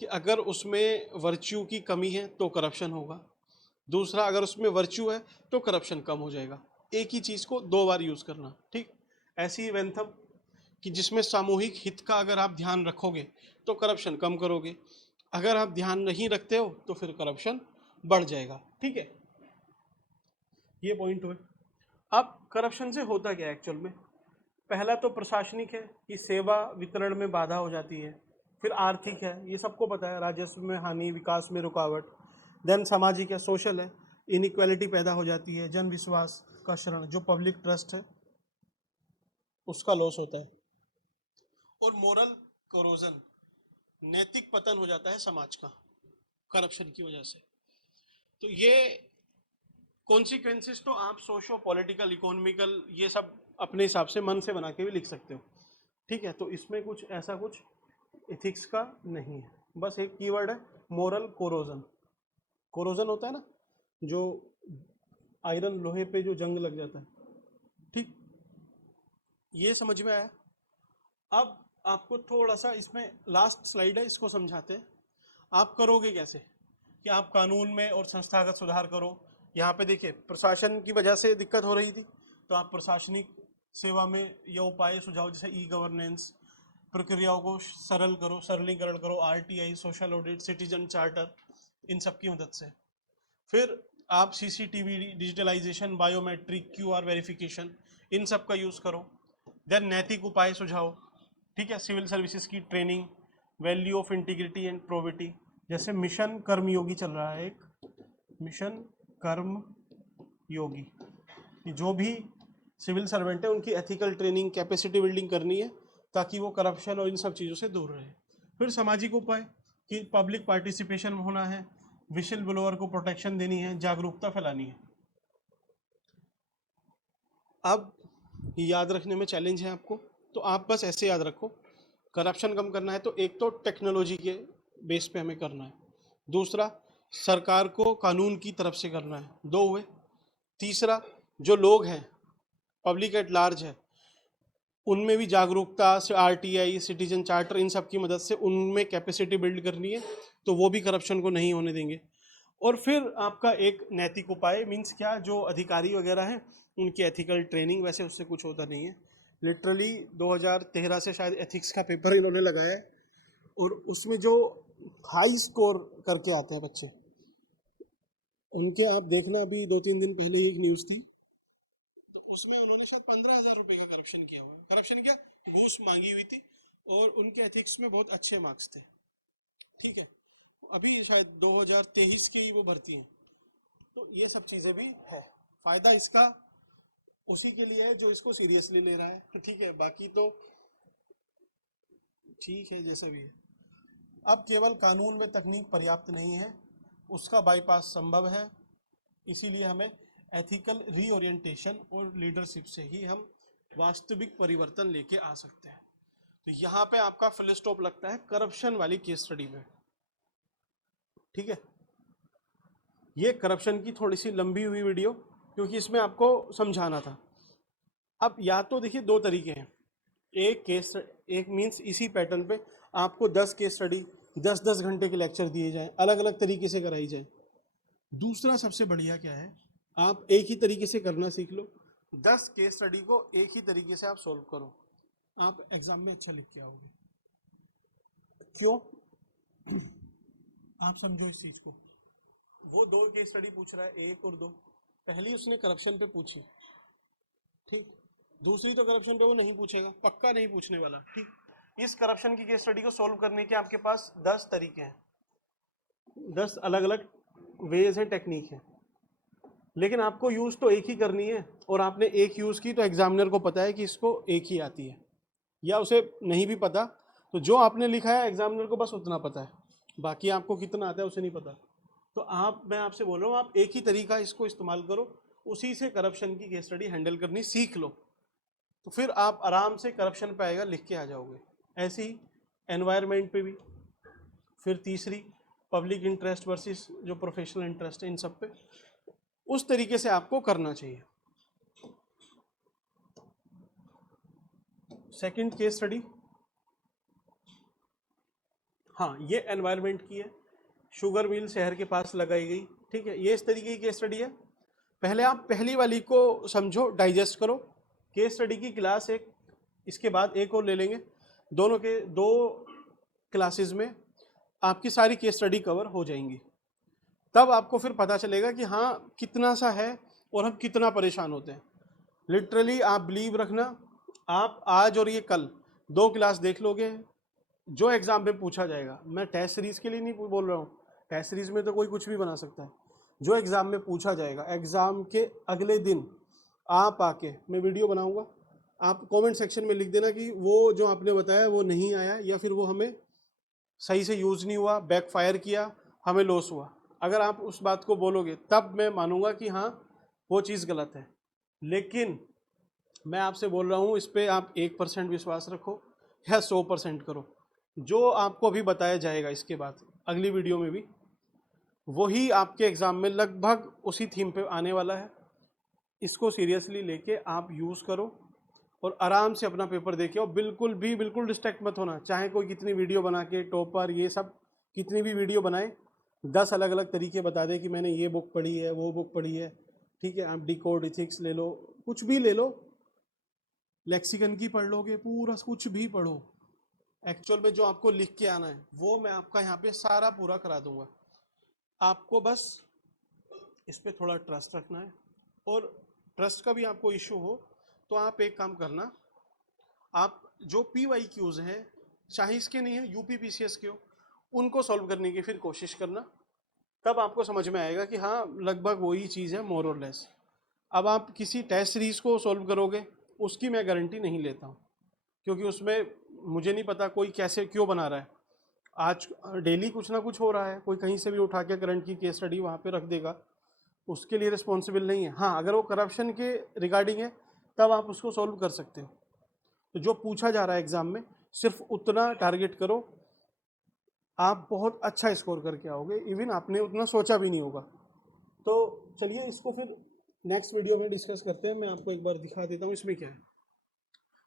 कि अगर उसमें वर्च्यू की कमी है तो करप्शन होगा, दूसरा अगर उसमें वर्च्यू है तो करप्शन कम हो जाएगा। एक ही चीज़ को दो बार यूज़ करना। ठीक, ऐसी ही वेंथम, कि जिसमें सामूहिक हित का अगर आप ध्यान रखोगे तो करप्शन कम करोगे, अगर आप ध्यान नहीं रखते हो तो फिर करप्शन बढ़ जाएगा। ठीक है, ये पॉइंट हुए। अब करप्शन से होता क्या है एक्चुअल में? पहला तो प्रशासनिक है कि सेवा वितरण में बाधा हो जाती है। फिर आर्थिक है, ये सबको पता है, राजस्व में हानि, विकास में रुकावट। देन सामाजिक है, सोशल है, इनइक्वालिटी पैदा हो जाती है, जन विश्वास का क्षरण, जो पब्लिक ट्रस्ट है उसका लॉस होता है। और मोरल कोरोजन, नैतिक पतन हो जाता है समाज का करप्शन की वजह से। तो ये कॉन्सिक्वेंसेस तो आप सोशो पॉलिटिकल, इकोनॉमिकल, ये सब अपने हिसाब से मन से बना के भी लिख सकते हो। ठीक है, तो इसमें कुछ ऐसा कुछ इथिक्स का नहीं है, बस एक कीवर्ड है मोरल कोरोजन। कोरोजन होता है ना, जो आयरन लोहे पे जो जंग लग जाता है। ठीक, ये समझ में आया? अब आपको थोड़ा सा इसमें लास्ट स्लाइड है, इसको समझाते हैं। आप करोगे कैसे कि आप कानून में और संस्थागत सुधार करो। यहाँ पे देखिए, प्रशासन की वजह से दिक्कत हो रही थी, तो आप प्रशासनिक सेवा में ये उपाय सुझाव, जैसे ई गवर्नेंस, प्रक्रियाओं को सरल करो, सरलीकरण करो, RTI, social audit, citizen charter, इन सब की मदद से। फिर आप CCTV, digitalisation, biometric, QR verification, इन सब का यूज़ करो। देन नैतिक उपाय सुझाव। ठीक है, सिविल सर्विसेज की training, value of integrity and probity, जैसे मिशन कर्मयोगी चल रहा है एक, मिशन कर्म योगी, कि जो भी सिविल सर्वेंट है उनकी एथिकल ट्रेनिंग, कैपेसिटी बिल्डिंग करनी है ताकि वो करप्शन और इन सब चीज़ों से दूर रहे। फिर सामाजिक उपाय, कि पब्लिक पार्टिसिपेशन होना है, विशिल ब्लोअर को प्रोटेक्शन देनी है, जागरूकता फैलानी है। अब याद रखने में चैलेंज है आपको, तो आप बस ऐसे याद रखो, करप्शन कम करना है तो एक तो टेक्नोलॉजी के बेस पे हमें करना है, दूसरा सरकार को कानून की तरफ से करना है, दो हुए। तीसरा, जो लोग हैं, पब्लिक एट लार्ज है, उनमें भी जागरूकता से, आरटीआई, सिटीजन चार्टर, इन सब की मदद से उनमें कैपेसिटी बिल्ड करनी है, तो वो भी करप्शन को नहीं होने देंगे। और फिर आपका एक नैतिक उपाय मीन्स क्या, जो अधिकारी वगैरह हैं उनकी एथिकल ट्रेनिंग, वैसे उससे कुछ होता नहीं है। लिटरली 2013 से शायद एथिक्स का पेपर इन्होंने लगाया है, और उसमें जो हाई स्कोर करके आते हैं बच्चे, उनके आप देखना, अभी 2-3 दिन पहले ही एक न्यूज़ थी, तो उसमें उन्होंने शायद 15,000 रुपए का करप्शन किया हुआ। करप्शन क्या, घूस मांगी हुई थी, और उनके एथिक्स में बहुत अच्छे मार्क्स थे। ठीक है, अभी शायद 2023 की वो भर्ती है। तो ये सब चीजें भी है। फायदा इसका उसी के लिए है जो इसको सीरियसली ले रहा है। ठीक है, बाकी तो ठीक है जैसे भी है। अब केवल कानून में तकनीक पर्याप्त नहीं है, उसका बाईपास संभव है। इसीलिए हमें एथिकल रीओरिएंटेशन और लीडरशिप से ही हम वास्तविक परिवर्तन लेके आ सकते हैं। तो यहाँ पे आपका फुल स्टॉप लगता है करप्शन वाली केस स्टडी में। ठीक है, ये करप्शन की थोड़ी सी लंबी हुई वीडियो, क्योंकि इसमें आपको समझाना था। अब या तो देखिए दो तरीके हैं, एक मीन्स इसी पैटर्न पे आपको 10 केस स्टडी 10-10 घंटे के लेक्चर दिए जाएं, अलग अलग तरीके से कराई जाए। दूसरा सबसे बढ़िया क्या है, आप एक ही तरीके से करना सीख लो, 10 केस स्टडी को एक ही तरीके से आप सोल्व करो, आप एग्जाम में अच्छा लिख के आओगे। क्यों? आप समझो इस चीज को। वो 2 केस स्टडी पूछ रहा है, 1 और 2। पहली उसने करप्शन पे पूछी, ठीक, दूसरी तो करप्शन पे वो नहीं पूछेगा, पक्का नहीं पूछने वाला। ठीक, इस करप्शन की केस स्टडी को सॉल्व करने के आपके पास 10 तरीके हैं, 10 अलग अलग वेज हैं, टेक्निक है, लेकिन आपको यूज तो एक ही करनी है। और आपने एक यूज की तो एग्जामिनर को पता है कि इसको एक ही आती है, या उसे नहीं भी पता तो जो आपने लिखा है एग्जामिनर को बस उतना पता है, बाकी आपको कितना आता है उसे नहीं पता। तो मैं आपसे बोल रहा हूँ, आप एक ही तरीका इसको इस्तेमाल करो, उसी से करप्शन की केस स्टडी हैंडल करनी सीख लो, तो फिर आप आराम से करप्शन पे आएगा लिख के आ जाओगे। ऐसे ही एनवायरनमेंट पे भी, फिर तीसरी पब्लिक इंटरेस्ट वर्सेस जो प्रोफेशनल इंटरेस्ट है, इन सब पे उस तरीके से आपको करना चाहिए। सेकंड केस स्टडी, हाँ ये एनवायरनमेंट की है, शुगर मिल शहर के पास लगाई गई। ठीक है, ये इस तरीके की केस स्टडी है। पहले आप पहली वाली को समझो, डाइजेस्ट करो, केस स्टडी की क्लास एक, इसके बाद एक और ले लेंगे, दोनों के 2 क्लासेस में आपकी सारी केस स्टडी कवर हो जाएंगी। तब आपको फिर पता चलेगा कि हाँ कितना सा है और हम कितना परेशान होते हैं। लिटरली आप बिलीव रखना, आप आज और ये कल 2 क्लास देख लोगे, जो एग्जाम में पूछा जाएगा, मैं टेस्ट सीरीज के लिए नहीं बोल रहा हूँ, टेस्ट सीरीज में तो कोई कुछ भी बना सकता है, जो एग्जाम में पूछा जाएगा एग्जाम के अगले दिन आप आके, मैं वीडियो बनाऊंगा, आप कमेंट सेक्शन में लिख देना कि वो जो आपने बताया वो नहीं आया, या फिर वो हमें सही से यूज नहीं हुआ, बैकफायर किया, हमें लॉस हुआ। अगर आप उस बात को बोलोगे तब मैं मानूंगा कि हाँ वो चीज़ गलत है। लेकिन मैं आपसे बोल रहा हूँ, इस पर आप 1% विश्वास रखो या 100% करो, जो आपको अभी बताया जाएगा इसके बाद अगली वीडियो में भी, वही आपके एग्ज़ाम में लगभग उसी थीम पे आने वाला है। इसको सीरियसली लेके आप यूज़ करो और आराम से अपना पेपर देके आओ। बिल्कुल डिस्ट्रैक्ट मत होना, चाहे कोई कितनी वीडियो बना के टॉपर ये सब कितनी भी वीडियो बनाए, 10 अलग अलग तरीके बता दे कि मैंने ये बुक पढ़ी है वो बुक पढ़ी है। ठीक है, आप डिकोड इथिक्स ले लो, कुछ भी ले लो, लेक्सिकन की पढ़ लोगे, पूरा कुछ भी पढ़ो, एक्चुअल में जो आपको लिख के आना है वो मैं आपका यहाँ पे सारा पूरा करा दूंगा। आपको बस इस पर थोड़ा ट्रस्ट रखना है, और ट्रस्ट का भी आपको इशू हो तो आप एक काम करना, आप जो PYQs हैं, चाहे इसके नहीं है यूपी PCS के हो, उनको सॉल्व करने की फिर कोशिश करना, तब आपको समझ में आएगा कि हाँ लगभग वही चीज़ है मोर और लेस। अब आप किसी टेस्ट सीरीज को सॉल्व करोगे, उसकी मैं गारंटी नहीं लेता हूँ, क्योंकि उसमें मुझे नहीं पता कोई कैसे क्यों बना रहा है। आज डेली कुछ ना कुछ हो रहा है, कोई कहीं से भी उठा के करंट की केस स्टडी वहाँ पे रख देगा, उसके लिए रिस्पॉन्सिबल नहीं है। हाँ अगर वो करप्शन के रिगार्डिंग है तब आप उसको सॉल्व कर सकते हो। तो जो पूछा जा रहा है एग्जाम में सिर्फ उतना टारगेट करो, आप बहुत अच्छा स्कोर करके आओगे, इवन आपने उतना सोचा भी नहीं होगा। तो चलिए इसको फिर नेक्स्ट वीडियो में डिस्कस करते हैं। मैं आपको एक बार दिखा देता हूँ इसमें क्या है।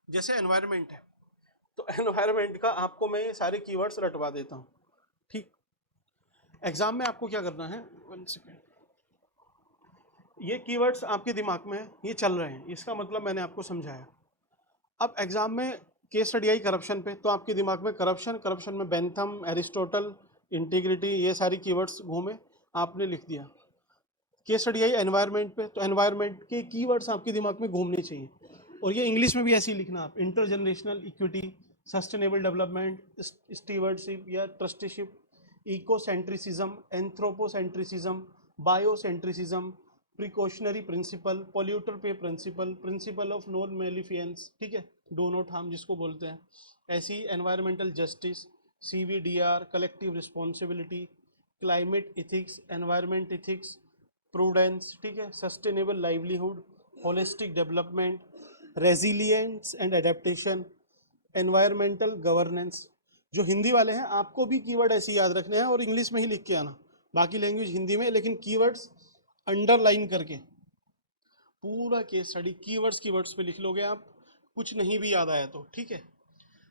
जैसे एनवायरनमेंट है, तो एनवायरनमेंट का आपको मैं सारे कीवर्ड्स रटवा देता हूँ। ठीक, एग्जाम में आपको क्या करना है, 1 सेकेंड, ये कीवर्ड्स आपके दिमाग में है, ये चल रहे हैं, इसका मतलब मैंने आपको समझाया। अब एग्जाम में केस स्टडी आई करप्शन पे, तो आपके दिमाग में करप्शन में बेंथम, एरिस्टोटल, इंटीग्रिटी, ये सारी कीवर्ड्स घूमे, आपने लिख दिया। केस स्टडी आई एनवायरनमेंट पे, तो एनवायरनमेंट के कीवर्ड्स आपके दिमाग में घूमने चाहिए, और ये इंग्लिश में भी ऐसे ही लिखना आप, intergenerational equity, sustainable development, stewardship या ट्रस्टीशिप, इकोसेंट्रिसिज्म, एंथ्रोपोसेंट्रिसिज्म, बायोसेंट्रिसिज्म, प्रिकॉशनरी प्रिंसिपल, पोल्यूटर पे प्रिंसिपल, प्रिंसिपल ऑफ नॉन मेलिफियंस, ठीक है, डो नॉट हार्म जिसको बोलते हैं, ऐसी environmental justice, CVDR, collective responsibility, climate ethics, environment ethics, prudence, ठीक है, sustainable livelihood, holistic development, resilience and adaptation, environmental governance. जो हिंदी वाले हैं आपको भी कीवर्ड ऐसे याद रखने हैं और इंग्लिश में ही लिख के आना, बाकी लैंग्वेज हिंदी में, लेकिन कीवर्ड्स अंडरलाइन करके पूरा केस स्टडी कीवर्ड्स पे लिख लोगे आप, कुछ नहीं भी याद आया तो, ठीक है।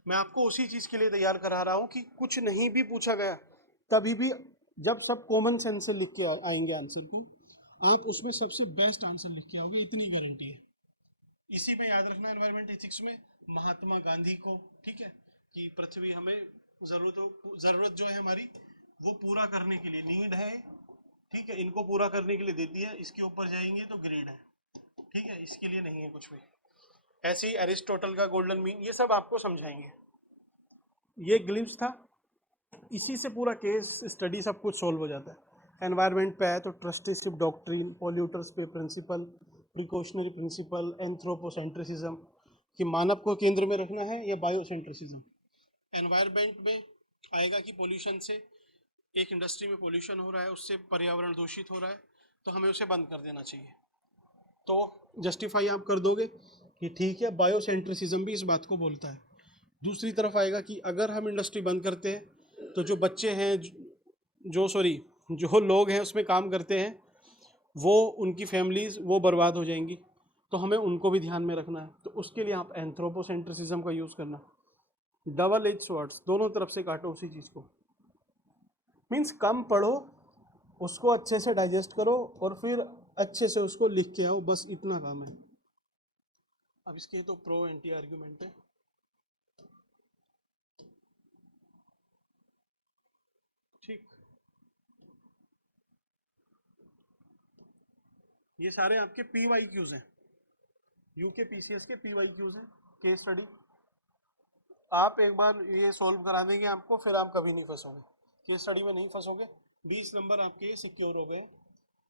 मैं आपको उसी चीज़ के लिए तैयार करा रहा हूँ कि कुछ नहीं भी पूछा गया तभी भी, जब सब कॉमन सेंस से लिख के आएंगे आंसर को, आप उसमें सबसे बेस्ट आंसर लिख के आओगे, इतनी गारंटी है। इसी में याद रखना एनवायरमेंट एथिक्स में महात्मा गांधी को, ठीक है, कि पृथ्वी हमें ज़रूरत जो है हमारी वो पूरा करने के लिए नीड है, ठीक है, इनको पूरा करने के लिए देती है, इसके ऊपर जाएंगे तो ग्रेड है, ठीक है, इसके लिए नहीं है कुछ भी। ऐसे ही एरिस्टोटल का गोल्डन मीन, ये सब आपको समझाएंगे। ये ग्लिम्स था, इसी से पूरा केस स्टडी सब कुछ सॉल्व हो जाता है। एनवायरनमेंट पे है तो ट्रस्टीशिप डॉक्ट्रिन, पॉल्यूटर्स पे प्रिंसिपल, प्रिकॉशनरी प्रिंसिपल, एंथ्रोपोसेंट्रिसिज्म कि मानव को केंद्र में रखना है, या बायोसेंट्रिसिज्म। एनवायरनमेंट में आएगा कि पोल्यूशन से, एक इंडस्ट्री में पोल्यूशन हो रहा है, उससे पर्यावरण दूषित हो रहा है, तो हमें उसे बंद कर देना चाहिए, तो जस्टिफाई आप कर दोगे कि ठीक है, बायोसेंट्रिसिज्म भी इस बात को बोलता है। दूसरी तरफ आएगा कि अगर हम इंडस्ट्री बंद करते हैं तो जो बच्चे हैं, जो लोग हैं उसमें काम करते हैं, वो उनकी फैमिलीज वो बर्बाद हो जाएंगी, तो हमें उनको भी ध्यान में रखना है, तो उसके लिए आप एंथ्रोपोसेंट्रिसिज्म का यूज़ करना। डबल एज स्वर्ड्स, दोनों तरफ से काटो उसी चीज़ को, मीन्स कम पढ़ो, उसको अच्छे से डाइजेस्ट करो और फिर अच्छे से उसको लिख के आओ, बस इतना काम है। अब इसके तो प्रो एंटी आर्ग्यूमेंट है, ठीक। ये सारे आपके PYQs हैं, यूके PCS के PYQs हैं, केस स्टडी। आप एक बार ये सॉल्व करा देंगे आपको, फिर आप कभी नहीं फंसोगे, केस स्टडी में नहीं फंसोगे, 20 नंबर आपके सिक्योर हो गए।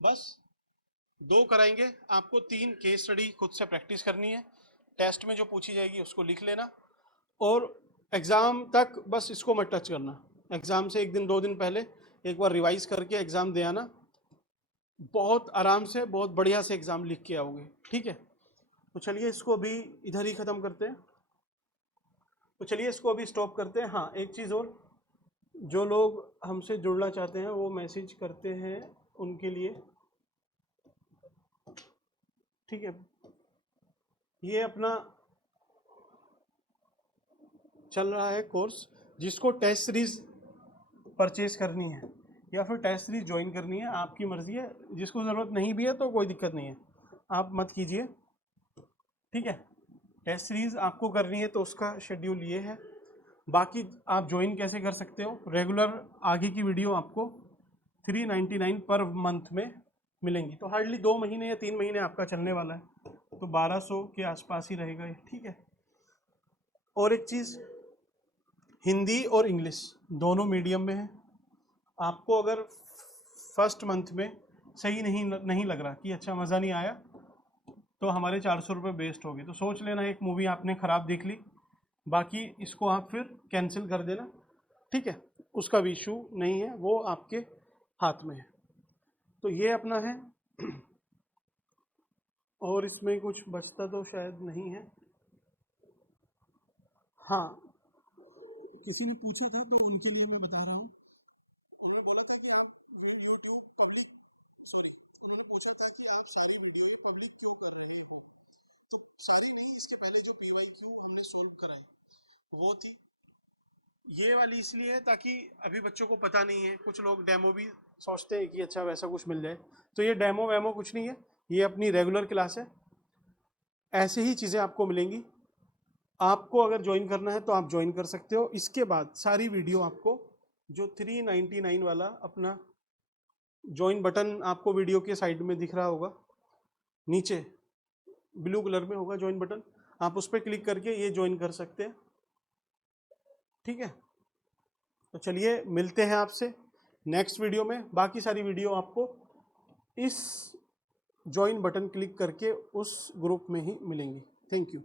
बस 2 कराएंगे आपको, 3 केस स्टडी खुद से प्रैक्टिस करनी है, टेस्ट में जो पूछी जाएगी उसको लिख लेना, और एग्ज़ाम तक बस इसको मत टच करना। एग्ज़ाम से 1 दिन 2 दिन पहले एक बार रिवाइज करके एग्ज़ाम दे आना, बहुत आराम से बहुत बढ़िया से एग्ज़ाम लिख के आओगे, ठीक है। तो चलिए इसको अभी इधर ही ख़त्म करते हैं, तो चलिए इसको अभी स्टॉप करते हैं। हाँ, एक चीज़ और, जो लोग हमसे जुड़ना चाहते हैं वो मैसेज करते हैं उनके लिए, ठीक है। ये अपना चल रहा है कोर्स, जिसको टेस्ट सीरीज परचेज करनी है या फिर टेस्ट सीरीज ज्वाइन करनी है, आपकी मर्जी है, जिसको ज़रूरत नहीं भी है तो कोई दिक्कत नहीं है, आप मत कीजिए, ठीक है। टेस्ट सीरीज आपको करनी है तो उसका शेड्यूल ये है। बाकी आप ज्वाइन कैसे कर सकते हो, रेगुलर आगे की वीडियो आपको 399 पर मंथ में मिलेंगी, तो हार्डली 2 महीने या 3 महीने आपका चलने वाला है, तो 1200 के आसपास ही रहेगा ये, ठीक है। और एक चीज़, हिंदी और इंग्लिश दोनों मीडियम में है। आपको अगर फर्स्ट मंथ में सही नहीं लग रहा कि अच्छा मज़ा नहीं आया, तो हमारे 400 रुपये वेस्ट हो गए, तो सोच लेना एक मूवी आपने ख़राब देख ली, बाकी इसको आप फिर कैंसिल कर देना, ठीक है, उसका भी इशू नहीं है, वो आपके हाथ में है। तो ये अपना है, और इसमें कुछ बचता तो शायद नहीं है। हाँ, किसी ने पूछा था तो उनके लिए मैं बता रहा हूँ, उन्होंने बोला था कि आप यूट्यूब पब्लिक, सॉरी, उन्होंने पूछा था कि आप सारी वीडियो ये पब्लिक क्यों कर रहे हो, तो सारी नहीं, इसके पहले जो PYQ हमने सॉल्व कराए वो थी, ये वाली इसलिए है ताकि अभी बच्चों को पता नहीं है, कुछ लोग डेमो भी सोचते हैं कि अच्छा वैसा कुछ मिल जाए, तो ये डेमो वेमो कुछ नहीं है, ये अपनी रेगुलर क्लास है, ऐसे ही चीज़ें आपको मिलेंगी। आपको अगर ज्वाइन करना है तो आप ज्वाइन कर सकते हो। इसके बाद सारी वीडियो आपको जो 399 वाला अपना ज्वाइन बटन आपको वीडियो के साइड में दिख रहा होगा, नीचे ब्लू कलर में होगा ज्वाइन बटन, आप उस पर क्लिक करके ये ज्वाइन कर सकते हैं। ठीक है, तो चलिए मिलते हैं आपसे नेक्स्ट वीडियो में। बाकी सारी वीडियो आपको इस ज्वाइन बटन क्लिक करके उस ग्रुप में ही मिलेंगी। Thank you.